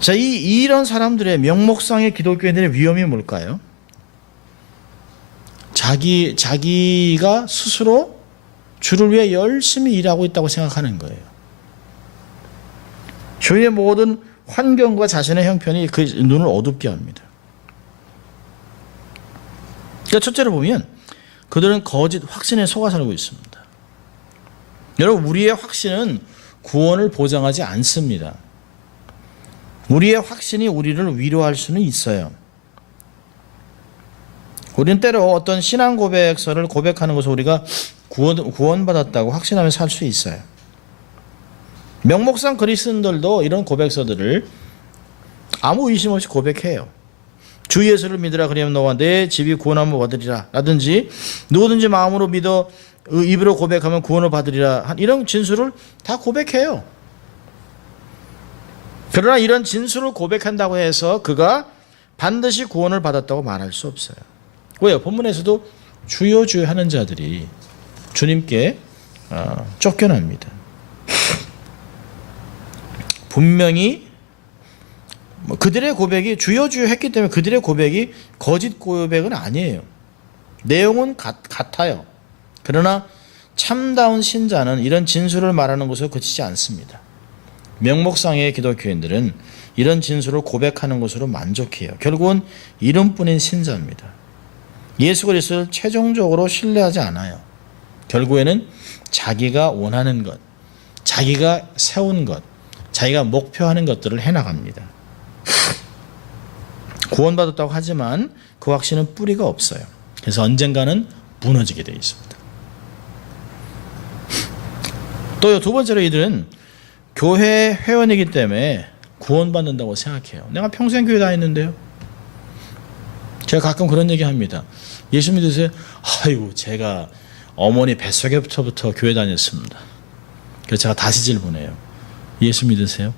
자, 이런 사람들의 명목상의 기독교인들의 위험이 뭘까요? 자기가 스스로 주를 위해 열심히 일하고 있다고 생각하는 거예요. 주위의 모든 환경과 자신의 형편이 그 눈을 어둡게 합니다. 그러니까 첫째로 보면 그들은 거짓 확신에 속아 살고 있습니다. 여러분, 우리의 확신은 구원을 보장하지 않습니다. 우리의 확신이 우리를 위로할 수는 있어요. 우리는 때로 어떤 신앙 고백서를 고백하는 것을 우리가 구원받았다고 확신하며 살 수 있어요. 명목상 그리스도인들도 이런 고백서들을 아무 의심 없이 고백해요. 주 예수를 믿으라 그리하면 너와 내 집이 구원함을 받으리라 라든지 누구든지 마음으로 믿어 입으로 고백하면 구원을 받으리라 이런 진술을 다 고백해요. 그러나 이런 진술을 고백한다고 해서 그가 반드시 구원을 받았다고 말할 수 없어요. 왜요? 본문에서도 주여 주여 하는 자들이 주님께 쫓겨납니다. 분명히 그들의 고백이 주여 주여 했기 때문에 그들의 고백이 거짓 고백은 아니에요. 내용은 같아요. 그러나 참다운 신자는 이런 진술을 말하는 것으로 그치지 않습니다. 명목상의 기독교인들은 이런 진술을 고백하는 것으로 만족해요. 결국은 이름뿐인 신자입니다. 예수 그리스도를 최종적으로 신뢰하지 않아요. 결국에는 자기가 원하는 것, 자기가 세운 것, 자기가 목표하는 것들을 해나갑니다. 구원받았다고 하지만 그 확신은 뿌리가 없어요. 그래서 언젠가는 무너지게 되어 있습니다. 또 두 번째로 이들은 교회 회원이기 때문에 구원받는다고 생각해요. 내가 평생 교회 다녔는데요. 제가 가끔 그런 얘기 합니다. 예수 믿으세요? 아이고, 제가 어머니 뱃속에부터 교회 다녔습니다. 그래서 제가 다시 질문해요. 예수 믿으세요?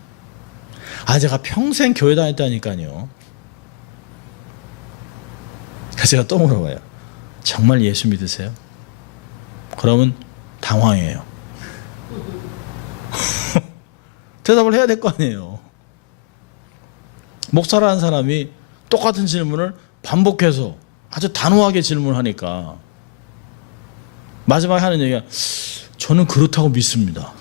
제가 평생 교회 다녔다니까요. 그래서 제가 또 물어봐요. 정말 예수 믿으세요? 그러면 당황해요. 대답을 해야 될 거 아니에요. 목사라는 사람이 똑같은 질문을 반복해서 아주 단호하게 질문하니까 마지막에 하는 얘기가 저는 그렇다고 믿습니다.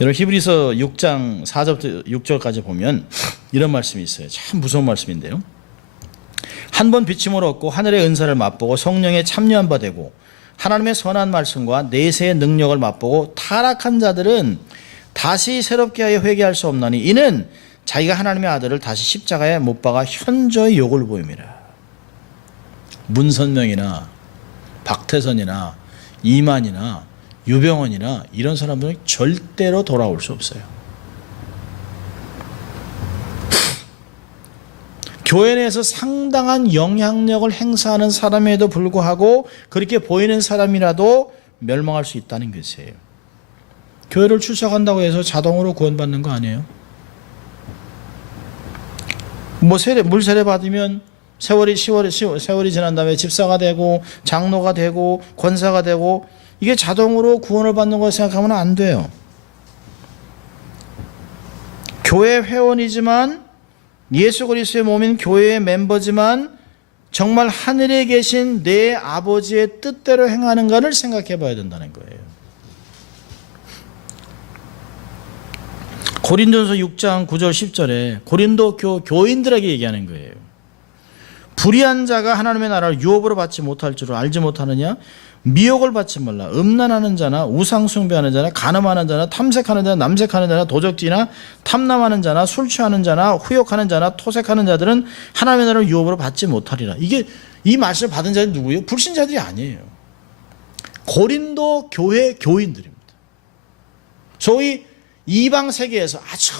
여러분, 히브리서 6장 4절부터 6절까지 보면 이런 말씀이 있어요. 참 무서운 말씀인데요. 한 번 비침을 얻고 하늘의 은사를 맛보고 성령에 참여한 바 되고 하나님의 선한 말씀과 내세의 능력을 맛보고 타락한 자들은 다시 새롭게 하여 회개할 수 없나니 이는 자기가 하나님의 아들을 다시 십자가에 못 박아 현저히 욕을 보임이라. 문선명이나 박태선이나 이만이나 유병원이나 이런 사람들은 절대로 돌아올 수 없어요. 교회 내에서 상당한 영향력을 행사하는 사람에도 불구하고 그렇게 보이는 사람이라도 멸망할 수 있다는 것이에요. 교회를 출석한다고 해서 자동으로 구원받는 거 아니에요? 뭐 물 세례 받으면 세월이 지난 다음에 집사가 되고 장로가 되고 권사가 되고 이게 자동으로 구원을 받는 걸 생각하면 안 돼요. 교회 회원이지만 예수 그리스도의 몸인 교회의 멤버지만 정말 하늘에 계신 내 아버지의 뜻대로 행하는가를 생각해 봐야 된다는 거예요. 고린도전서 6장 9절 10절에 고린도 교인들에게 얘기하는 거예요. 불의한 자가 하나님의 나라를 유업으로 받지 못할 줄을 알지 못하느냐? 미혹을 받지 말라. 음란하는 자나 우상 숭배하는 자나 간음하는 자나 탐색하는 자나 남색하는 자나 도적질이나 탐남하는 자나 술 취하는 자나 후욕하는 자나 토색하는 자들은 하나님의 나라를 유업으로 받지 못하리라. 이게 이 말씀을 받은 자들이 누구예요? 불신자들이 아니에요. 고린도 교회 교인들입니다. 소위 이방 세계에서 아주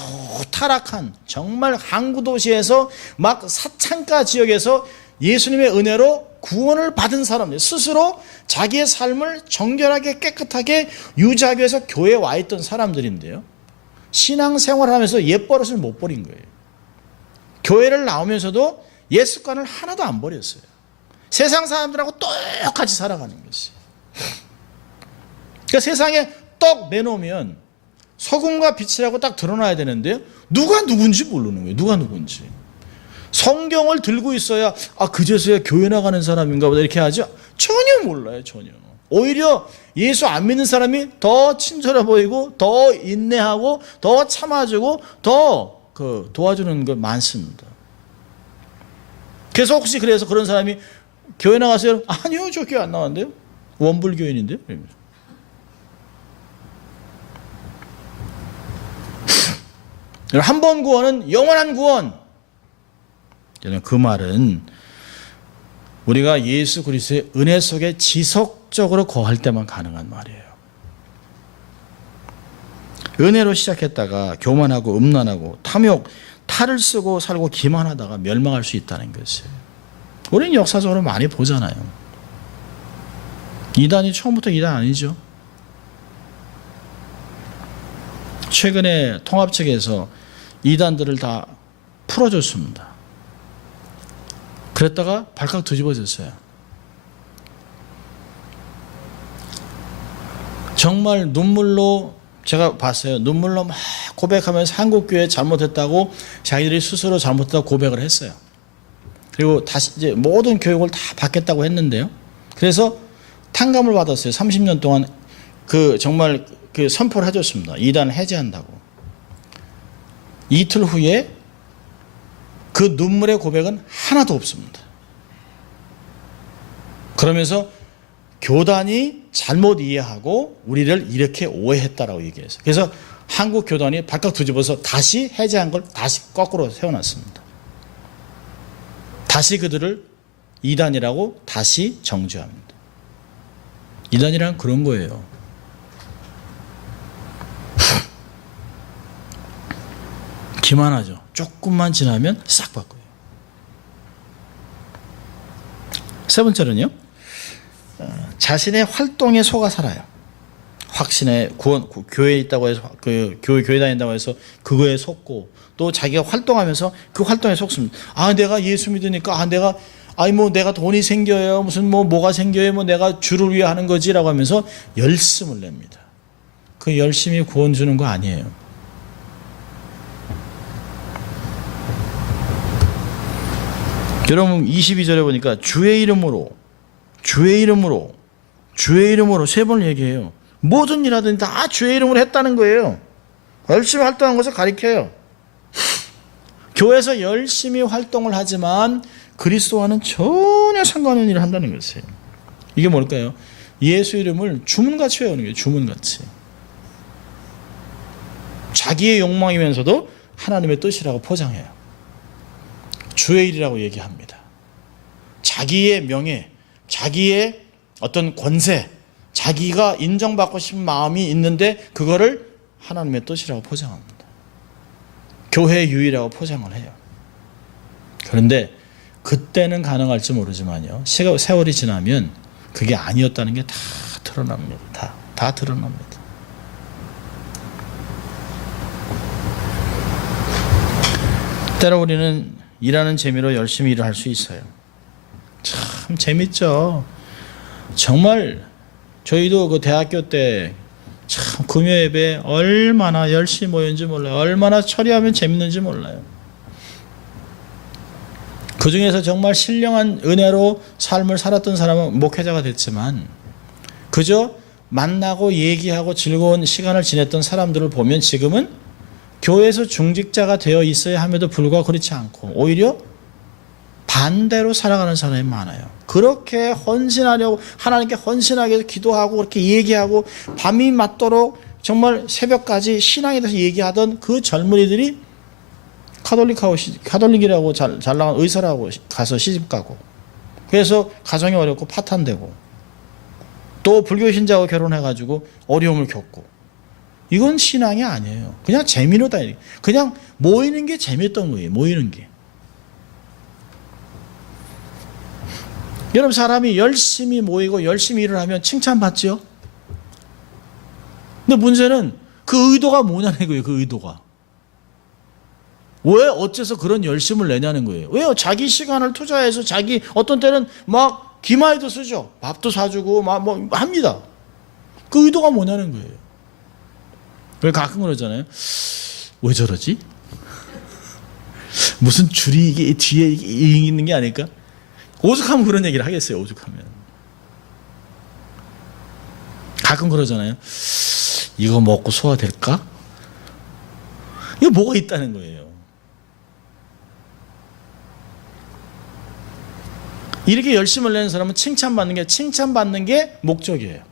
타락한 정말 항구 도시에서 막 사창가 지역에서 예수님의 은혜로 구원을 받은 사람들, 스스로 자기의 삶을 정결하게 깨끗하게 유지하기 위해서 교회에 와 있던 사람들인데요, 신앙생활을 하면서 옛버릇을 못 버린 거예요. 교회를 나오면서도 옛 습관을 하나도 안 버렸어요. 세상 사람들하고 똑같이 살아가는 것이에요. 그러니까 세상에 떡 내놓으면 소금과 빛이라고 딱 드러나야 되는데요, 누가 누군지 모르는 거예요. 누가 누군지. 성경을 들고 있어야 그제서야 교회 나가는 사람인가 보다 이렇게 하죠. 전혀 몰라요. 전혀. 오히려 예수 안 믿는 사람이 더 친절해 보이고 더 인내하고 더 참아주고 더 도와주는 거 많습니다. 그래서 혹시 그래서 그런 사람이 교회 나가세요? 아니요, 저 교회 안 나왔는데요. 원불교인인데요. 한 번 구원은 영원한 구원. 그 말은 우리가 예수 그리스도의 은혜 속에 지속적으로 거할 때만 가능한 말이에요. 은혜로 시작했다가 교만하고 음란하고 탐욕, 탈을 쓰고 살고 기만하다가 멸망할 수 있다는 것이에요. 우리는 역사적으로 많이 보잖아요. 이단이 처음부터 이단 아니죠. 최근에 통합 측에서 이단들을 다 풀어줬습니다. 그랬다가 발칵 뒤집어졌어요. 정말 눈물로, 제가 봤어요. 눈물로 막 고백하면서 한국교회 잘못했다고 자기들이 스스로 잘못했다고 고백을 했어요. 그리고 다시 이제 모든 교육을 다 받겠다고 했는데요. 그래서 탕감을 받았어요. 30년 동안 정말 선포를 해줬습니다. 이단 해제한다고. 이틀 후에 그 눈물의 고백은 하나도 없습니다. 그러면서 교단이 잘못 이해하고 우리를 이렇게 오해했다라고 얘기했어요. 그래서 한국 교단이 발칵 뒤집어서 다시 해제한 걸 다시 거꾸로 세워놨습니다. 다시 그들을 이단이라고 다시 정죄합니다. 이단이란 그런 거예요. 기만하죠. 조금만 지나면 싹 바꿔요. 세 번째는요, 자신의 활동에 속아 살아요. 확신에 구원, 교회에 있다고 해서 교회 다닌다고 해서 그거에 속고, 또 자기가 활동하면서 그 활동에 속습니다. 내가 예수 믿으니까 내가 돈이 생겨요, 무슨 뭐가 생겨요, 내가 주를 위해 하는 거지라고 하면서 열심을 냅니다. 그 열심히 구원 주는 거 아니에요. 여러분 22절에 보니까 주의 이름으로 세 번을 얘기해요. 모든 일 하든 다 주의 이름으로 했다는 거예요. 열심히 활동한 것을 가리켜요. 교회에서 열심히 활동을 하지만 그리스도와는 전혀 상관없는 일을 한다는 것이에요. 이게 뭘까요? 예수 이름을 주문같이 외우는 거예요. 주문같이. 자기의 욕망이면서도 하나님의 뜻이라고 포장해요. 주의 일이라고 얘기합니다. 자기의 명예, 자기의 어떤 권세, 자기가 인정받고 싶은 마음이 있는데 그거를 하나님의 뜻이라고 포장합니다. 교회의 유의라고 포장을 해요. 그런데 그때는 가능할지 모르지만요, 세월이 지나면 그게 아니었다는 게 다 드러납니다. 다 드러납니다. 때로 우리는 일하는 재미로 열심히 일을 할 수 있어요. 참 재밌죠. 정말 저희도 그 대학교 때 참 금요 예배 얼마나 열심히 모였는지 몰라요. 얼마나 처리하면 재밌는지 몰라요. 그 중에서 정말 신령한 은혜로 삶을 살았던 사람은 목회자가 됐지만 그저 만나고 얘기하고 즐거운 시간을 지냈던 사람들을 보면 지금은 교회에서 중직자가 되어 있어야 함에도 불구하고 그렇지 않고 오히려 반대로 살아가는 사람이 많아요. 그렇게 헌신하려고 하나님께 헌신하게 기도하고 그렇게 얘기하고 밤이 맞도록 정말 새벽까지 신앙에 대해서 얘기하던 그 젊은이들이 카톨릭이라고 잘 나간 의사라고 가서 시집가고 그래서 가정이 어렵고 파탄되고 또 불교 신자하고 결혼해가지고 어려움을 겪고 이건 신앙이 아니에요. 그냥 재미로 다니는 그냥 모이는 게 재밌던 거예요. 모이는 게. 여러분 사람이 열심히 모이고 열심히 일을 하면 칭찬받죠. 근데 문제는 그 의도가 뭐냐는 거예요. 그 의도가. 왜 어째서 그런 열심을 내냐는 거예요. 왜요? 자기 시간을 투자해서 자기 어떤 때는 막 기마에도 쓰죠. 밥도 사주고 막 뭐 합니다. 그 의도가 뭐냐는 거예요. 왜 가끔 그러잖아요. 왜 저러지? 무슨 줄이 이게 뒤에 있는 게 아닐까? 오죽하면 그런 얘기를 하겠어요. 오죽하면. 가끔 그러잖아요. 이거 먹고 소화될까? 이거 뭐가 있다는 거예요. 이렇게 열심을 내는 사람은 칭찬받는 게 목적이에요.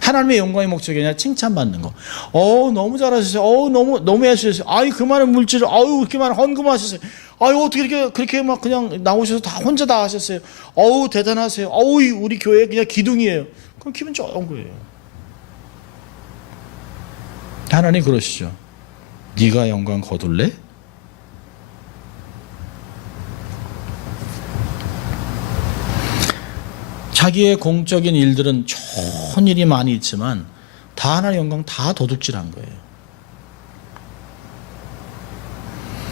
하나님의 영광의 목적이 아니라 칭찬받는 거. 너무 잘하셨어요. 너무 해주셨어요. 그 많은 물질을, 그렇게 많은 헌금하셨어요. 어떻게 그렇게 막 그냥 나오셔서 다 혼자 다 하셨어요. 대단하세요. 우리 교회 그냥 기둥이에요. 그럼 기분 좋은 거예요. 하나님 그러시죠. 네가 영광 거둘래? 자기의 공적인 일들은 좋은 일이 많이 있지만 다 하나님의 영광 다 도둑질한 거예요.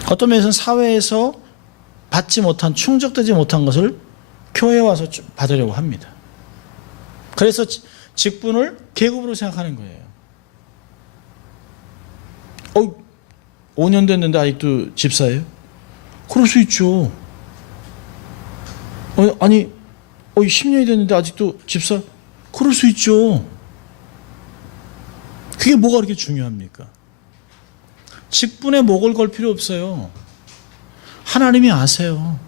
어떤 면에서는 사회에서 받지 못한 충족되지 못한 것을 교회에 와서 받으려고 합니다. 그래서 직분을 계급으로 생각하는 거예요. 5년 됐는데 아직도 집사예요? 그럴 수 있죠. 10년이 됐는데 아직도 집사? 그럴 수 있죠. 그게 뭐가 그렇게 중요합니까? 직분에 목을 걸 필요 없어요. 하나님이 아세요.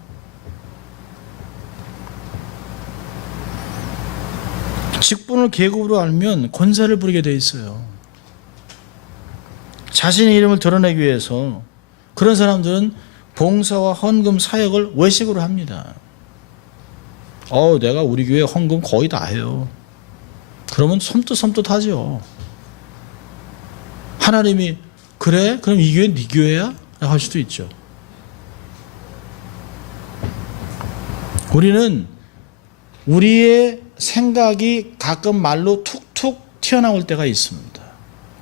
직분을 계급으로 알면 권세를 부리게 돼 있어요. 자신의 이름을 드러내기 위해서 그런 사람들은 봉사와 헌금 사역을 외식으로 합니다. 내가 우리 교회 헌금 거의 다 해요. 그러면 섬뜩하죠. 하나님이 그래? 그럼 이 교회 네 교회야? 할 수도 있죠. 우리는 우리의 생각이 가끔 말로 툭툭 튀어나올 때가 있습니다.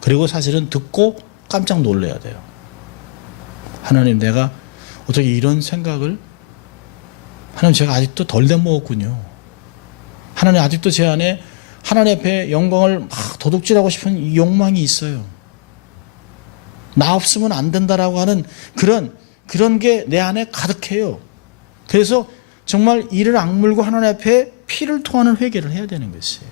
그리고 사실은 듣고 깜짝 놀라야 돼요. 하나님 내가 어떻게 이런 생각을 하나님 제가 아직도 덜 된 먹었군요. 하나님 아직도 제 안에 하나님 앞에 영광을 막 도둑질하고 싶은 이 욕망이 있어요. 나 없으면 안 된다라고 하는 그런 게 내 안에 가득해요. 그래서 정말 이를 악물고 하나님 앞에 피를 토하는 회개를 해야 되는 것이에요.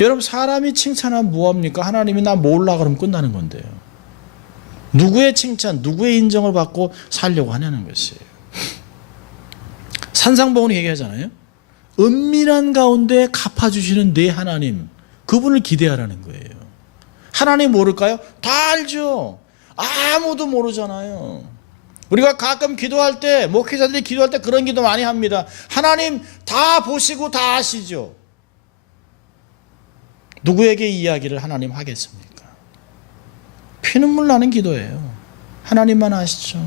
여러분 사람이 칭찬하면 뭐합니까? 하나님이 나 몰라 그러면 끝나는 건데요. 누구의 칭찬, 누구의 인정을 받고 살려고 하냐는 것이에요. 산상보훈이 얘기하잖아요. 은밀한 가운데 갚아주시는 내 하나님, 그분을 기대하라는 거예요. 하나님 모를까요? 다 알죠. 아무도 모르잖아요. 우리가 가끔 기도할 때, 목회자들이 기도할 때 그런 기도 많이 합니다. 하나님 다 보시고 다 아시죠. 누구에게 이야기를 하나님 하겠습니까? 피눈물 나는 기도예요. 하나님만 아시죠.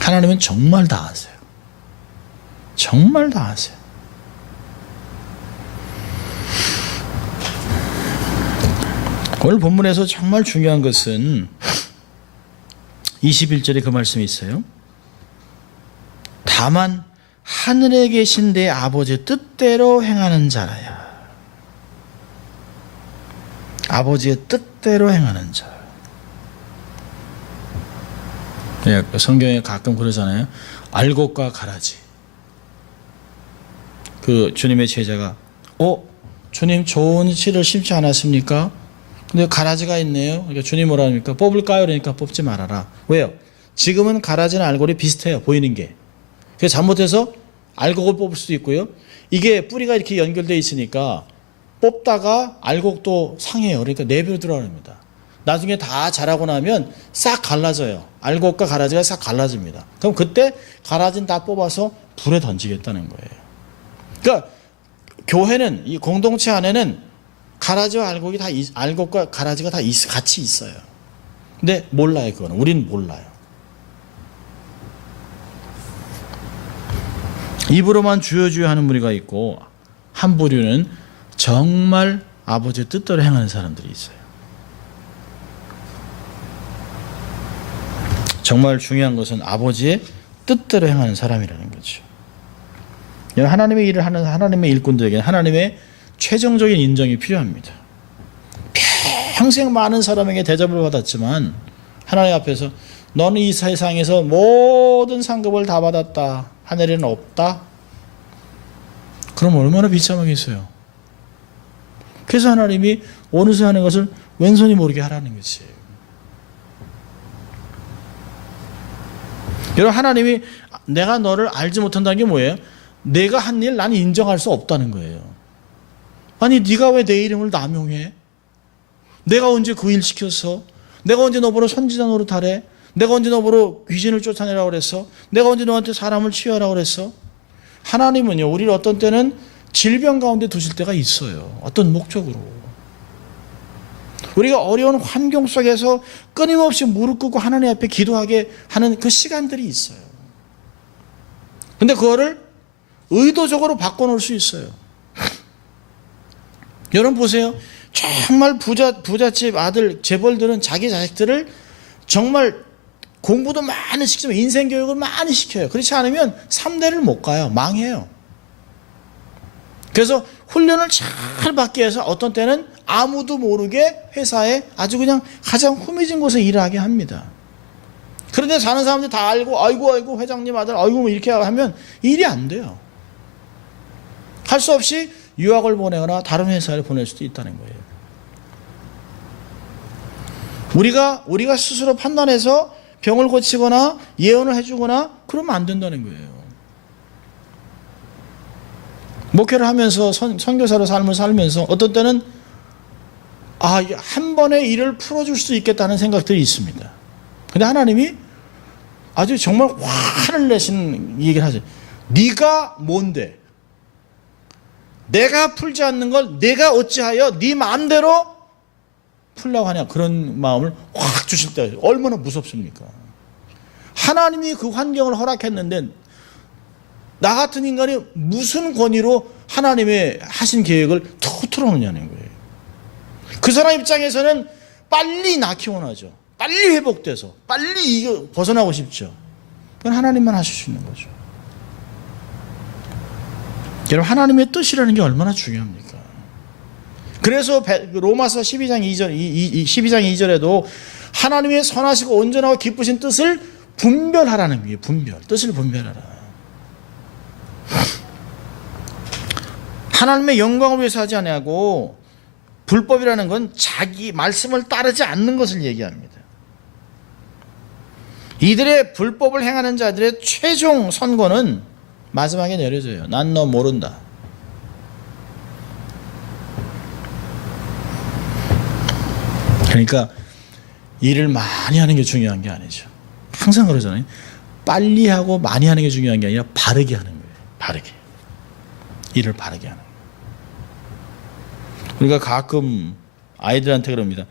하나님은 정말 다 아세요. 정말 다 아세요. 오늘 본문에서 정말 중요한 것은 21절에 그 말씀이 있어요. 다만 하늘에 계신 내 아버지 뜻대로 행하는 자라야. 아버지의 뜻대로 행하는 자. 예, 성경에 가끔 그러잖아요. 알곡과 가라지. 그 주님의 제자가 주님 좋은 씨를 심지 않았습니까? 근데 가라지가 있네요. 그러니까 주님 뭐라 합니까? 뽑을까요? 그러니까 뽑지 말아라. 왜요? 지금은 가라지는 알곡이 비슷해요. 보이는 게. 그래서 잘못해서 알곡을 뽑을 수도 있고요. 이게 뿌리가 이렇게 연결되어 있으니까 뽑다가 알곡도 상해요. 그러니까 내버려 두라고 합니다. 나중에 다 자라고 나면 싹 갈라져요. 알곡과 가라지가 싹 갈라집니다. 그럼 그때 가라지는 다 뽑아서 불에 던지겠다는 거예요. 그러니까 교회는, 이 공동체 안에는 가라지와 알곡이 다 알곡과 가라지가 다 같이 있어요. 근데 몰라요. 그거는 우리는 몰라요. 입으로만 주여 하는 무리가 있고, 한 부류는 정말 아버지의 뜻대로 행하는 사람들이 있어요. 정말 중요한 것은 아버지의 뜻대로 행하는 사람이라는 거죠. 하나님의 일을 하는 하나님의 일꾼들에게는 하나님의 최종적인 인정이 필요합니다. 평생 많은 사람에게 대접을 받았지만 하나님 앞에서 너는 이 세상에서 모든 상급을 다 받았다. 하늘에는 없다. 그럼 얼마나 비참하겠어요. 그래서 하나님이 어느새 하는 것을 왼손이 모르게 하라는 것이에요. 여러분, 하나님이 내가 너를 알지 못한다는 게 뭐예요? 내가 한 일 난 인정할 수 없다는 거예요. 아니 네가 왜 내 이름을 남용해? 내가 언제 그 일 시켰어? 내가 언제 너보러 선지자 노릇하래? 내가 언제 너보러 귀신을 쫓아내라고 그랬어? 내가 언제 너한테 사람을 치유하라고 그랬어? 하나님은요, 우리를 어떤 때는 질병 가운데 두실 때가 있어요. 어떤 목적으로. 우리가 어려운 환경 속에서 끊임없이 무릎 꿇고 하나님 앞에 기도하게 하는 그 시간들이 있어요. 근데 그거를 의도적으로 바꿔놓을 수 있어요. 여러분 보세요. 정말 부잣집 아들 재벌들은 자기 자식들을 정말 공부도 많이 시키지만 인생 교육을 많이 시켜요. 그렇지 않으면 3대를 못 가요. 망해요. 그래서 훈련을 잘 받기 위해서 어떤 때는 아무도 모르게 회사에 아주 그냥 가장 후미진 곳에 일을 하게 합니다. 그런데 사는 사람들이 다 알고 아이고 회장님 아들 아이고 이렇게 하면 일이 안 돼요. 할 수 없이 유학을 보내거나 다른 회사를 보낼 수도 있다는 거예요. 우리가 스스로 판단해서 병을 고치거나 예언을 해주거나 그러면 안 된다는 거예요. 목회를 하면서 선교사로 삶을 살면서 어떤 때는 한 번에 일을 풀어줄 수 있겠다는 생각들이 있습니다. 근데 하나님이 아주 정말 화를 내신 얘기를 하죠. 네가 뭔데? 내가 풀지 않는 걸 내가 어찌하여 네 마음대로 풀려고 하냐. 그런 마음을 확 주실 때 얼마나 무섭습니까? 하나님이 그 환경을 허락했는데 나 같은 인간이 무슨 권위로 하나님의 하신 계획을 틀어놓냐는 거예요. 그 사람 입장에서는 빨리 낳기 원하죠. 빨리 회복돼서 빨리 이거 벗어나고 싶죠. 그건 하나님만 하실 수 있는 거죠. 여러분, 하나님의 뜻이라는 게 얼마나 중요합니까? 그래서 로마서 12장 2절에도 하나님의 선하시고 온전하고 기쁘신 뜻을 분별하라는 거예요. 뜻을 분별하라. 하나님의 영광을 위해서 하지 아니하고, 불법이라는 건 자기 말씀을 따르지 않는 것을 얘기합니다. 이들의 불법을 행하는 자들의 최종 선고는 마지막에 내려져요. 난 너 모른다. 그러니까 일을 많이 하는 게 중요한 게 아니죠. 항상 그러잖아요. 빨리 하고 많이 하는 게 중요한 게 아니라 바르게 하는 거예요. 바르게. 일을 바르게 하는 거예요. 우리가 가끔 아이들한테 그럽니다.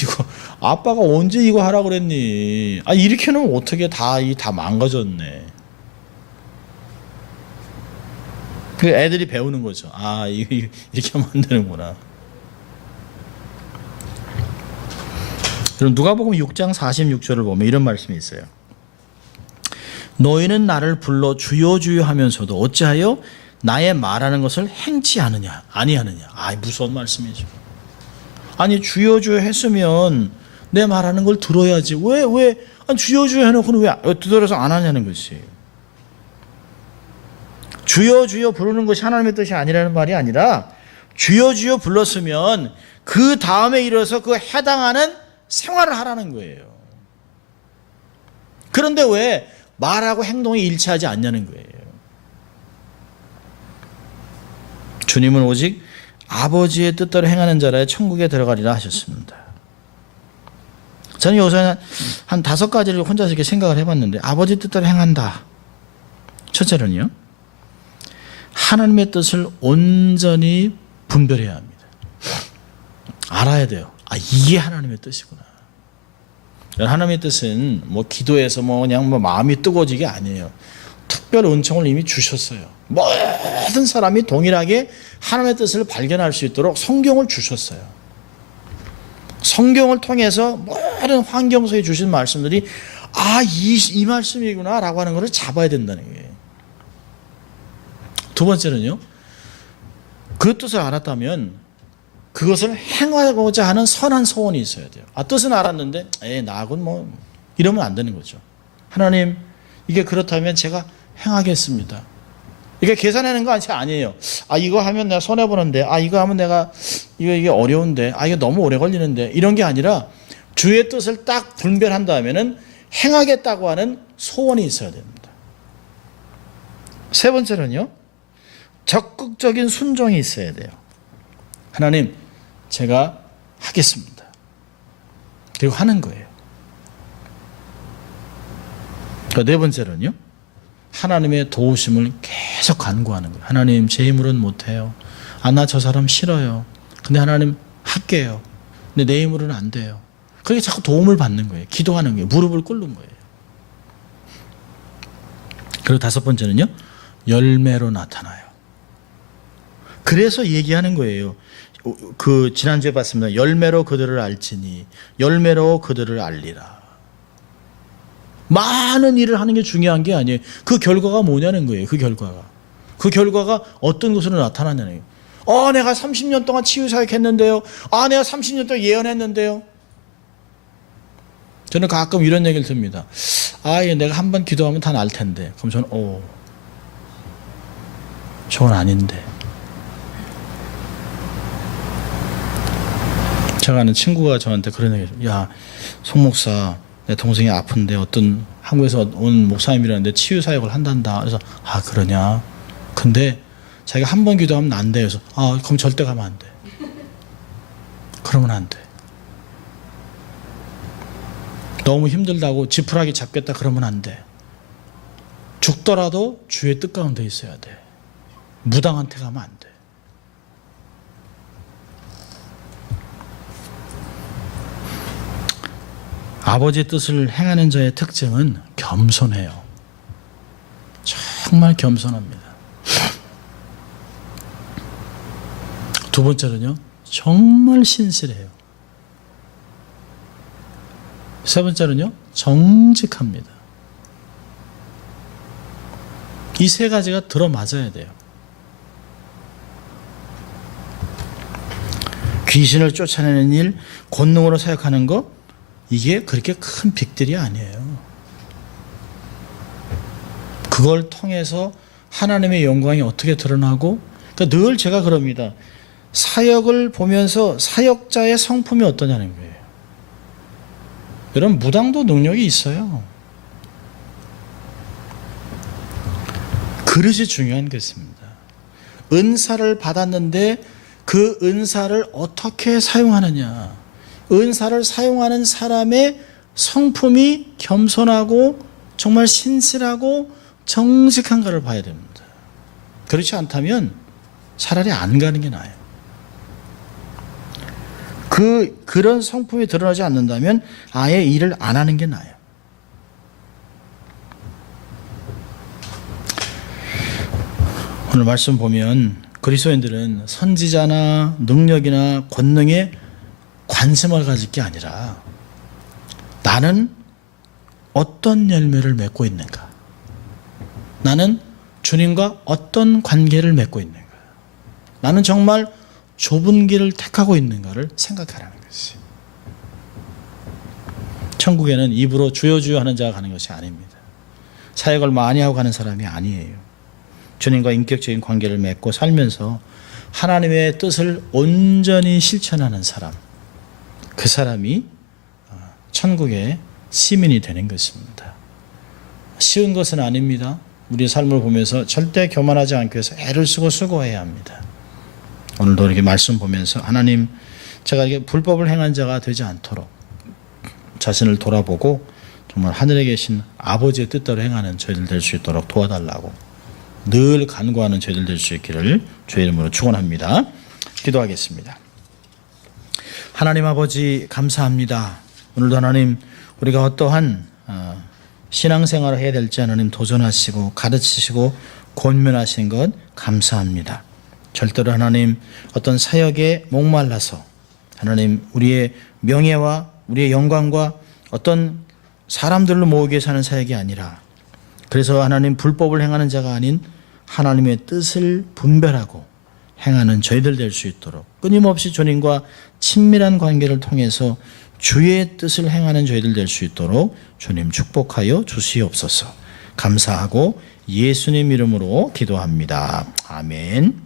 이거 아빠가 언제 이거 하라고 그랬니? 이렇게 놓으면 어떻게 다 망가졌네. 그 애들이 배우는 거죠. 이렇게 하면 안 되는구나. 그럼 누가복음 6장 46절을 보면 이런 말씀이 있어요. 너희는 나를 불러 주여 주여 하면서도 어찌하여 나의 말하는 것을 행치 아니하느냐. 무서운 말씀이죠. 아니 주여 주여 했으면 내 말하는 걸 들어야지. 왜 주여 주여 해놓고는 왜 들어서 안 하냐는 것이. 주여 주여 부르는 것이 하나님의 뜻이 아니라는 말이 아니라 주여 주여 불렀으면 그 다음에 이뤄서 그 해당하는 생활을 하라는 거예요. 그런데 왜 말하고 행동이 일치하지 않냐는 거예요. 주님은 오직 아버지의 뜻대로 행하는 자라야 천국에 들어가리라 하셨습니다. 저는 여기서 한 5가지를 혼자서 이렇게 생각을 해봤는데, 아버지 뜻대로 행한다. 첫째는요, 하나님의 뜻을 온전히 분별해야 합니다. 알아야 돼요. 이게 하나님의 뜻이구나. 하나님의 뜻은 기도해서 그냥 마음이 뜨거워지게 아니에요. 특별 은총을 이미 주셨어요. 모든 사람이 동일하게 하나님의 뜻을 발견할 수 있도록 성경을 주셨어요. 성경을 통해서 모든 환경 속에 주신 말씀들이 이 말씀이구나 라고 하는 것을 잡아야 된다는 거예요. 두 번째는요, 그 뜻을 알았다면 그것을 행하고자 하는 선한 소원이 있어야 돼요. 뜻은 알았는데 나하고는 이러면 안 되는 거죠. 하나님, 이게 그렇다면 제가 행하겠습니다. 이게 계산하는 거 아니에요. 이거 하면 내가 손해보는데, 이거 하면 내가 이게 어려운데, 이게 너무 오래 걸리는데, 이런 게 아니라 주의 뜻을 딱 분별한 다음에는 행하겠다고 하는 소원이 있어야 됩니다. 세 번째는요, 적극적인 순종이 있어야 돼요. 하나님, 제가 하겠습니다. 그리고 하는 거예요. 네 번째는요, 하나님의 도우심을 계속 간구하는 거예요. 하나님, 제 힘으로는 못해요. 나 저 사람 싫어요. 근데 하나님 할게요. 근데 내 힘으로는 안 돼요. 그렇게 자꾸 도움을 받는 거예요. 기도하는 거예요. 무릎을 꿇는 거예요. 그리고 다섯 번째는요, 열매로 나타나요. 그래서 얘기하는 거예요. 지난주에 봤습니다. 열매로 그들을 알지니 열매로 그들을 알리라. 많은 일을 하는 게 중요한 게 아니에요. 그 결과가 뭐냐는 거예요. 그 결과가 어떤 것으로 나타나냐는 거예요. 내가 30년 동안 치유사역 했는데요. 내가 30년 동안 예언했는데요. 저는 가끔 이런 얘기를 듭니다. 내가 한 번 기도하면 다 날 텐데. 그럼 저는 저건 아닌데. 제가 아는 친구가 저한테 그런 얘기를 해요. 송 목사, 내 동생이 아픈데 어떤 한국에서 온 목사님이라는데 치유사역을 한단다. 그래서 그러냐. 근데 자기가 한 번 기도하면 안 돼. 그래서 그럼 절대 가면 안 돼. 그러면 안 돼. 너무 힘들다고 지푸라기 잡겠다 그러면 안 돼. 죽더라도 주의 뜻 가운데 있어야 돼. 무당한테 가면 안 돼. 아버지의 뜻을 행하는 자의 특징은 겸손해요. 정말 겸손합니다. 두 번째는요, 정말 신실해요. 세 번째는요, 정직합니다. 이 세 가지가 들어맞아야 돼요. 귀신을 쫓아내는 일, 권능으로 사역하는 것, 이게 그렇게 큰 빅딜이 아니에요. 그걸 통해서 하나님의 영광이 어떻게 드러나고, 그러니까 늘 제가 그럽니다. 사역을 보면서 사역자의 성품이 어떠냐는 거예요. 여러분, 무당도 능력이 있어요. 그릇이 중요한 것입니다. 은사를 받았는데 그 은사를 어떻게 사용하느냐. 은사를 사용하는 사람의 성품이 겸손하고 정말 신실하고 정직한가를 봐야 됩니다. 그렇지 않다면 차라리 안 가는 게 나아요. 그런 성품이 드러나지 않는다면 아예 일을 안 하는 게 나아요. 오늘 말씀 보면 그리스도인들은 선지자나 능력이나 권능에 관심을 가질 게 아니라 나는 어떤 열매를 맺고 있는가? 나는 주님과 어떤 관계를 맺고 있는가? 나는 정말 좁은 길을 택하고 있는가를 생각하라는 것이. 천국에는 입으로 주여 주여 하는 자가 가는 것이 아닙니다. 사역을 많이 하고 가는 사람이 아니에요. 주님과 인격적인 관계를 맺고 살면서 하나님의 뜻을 온전히 실천하는 사람, 그 사람이 천국의 시민이 되는 것입니다. 쉬운 것은 아닙니다. 우리 삶을 보면서 절대 교만하지 않기 위해서 애를 쓰고 수고해야 합니다. 오늘도 이렇게 말씀 보면서 하나님, 제가 이게 불법을 행한 자가 되지 않도록 자신을 돌아보고 정말 하늘에 계신 아버지의 뜻대로 행하는 저희들 될 수 있도록 도와달라고 늘 간구하는 저희들 될 수 있기를 주의 이름으로 축원합니다. 기도하겠습니다. 하나님 아버지 감사합니다. 오늘도 하나님 우리가 어떠한 신앙생활을 해야 될지 하나님 도전하시고 가르치시고 권면하신 것 감사합니다. 절대로 하나님 어떤 사역에 목말라서 하나님 우리의 명예와 우리의 영광과 어떤 사람들로 모으기 위해 사는 사역이 아니라 그래서 하나님 불법을 행하는 자가 아닌 하나님의 뜻을 분별하고 행하는 저희들 될 수 있도록 끊임없이 주님과 친밀한 관계를 통해서 주의 뜻을 행하는 저희들 될 수 있도록 주님 축복하여 주시옵소서. 감사하고 예수님 이름으로 기도합니다. 아멘.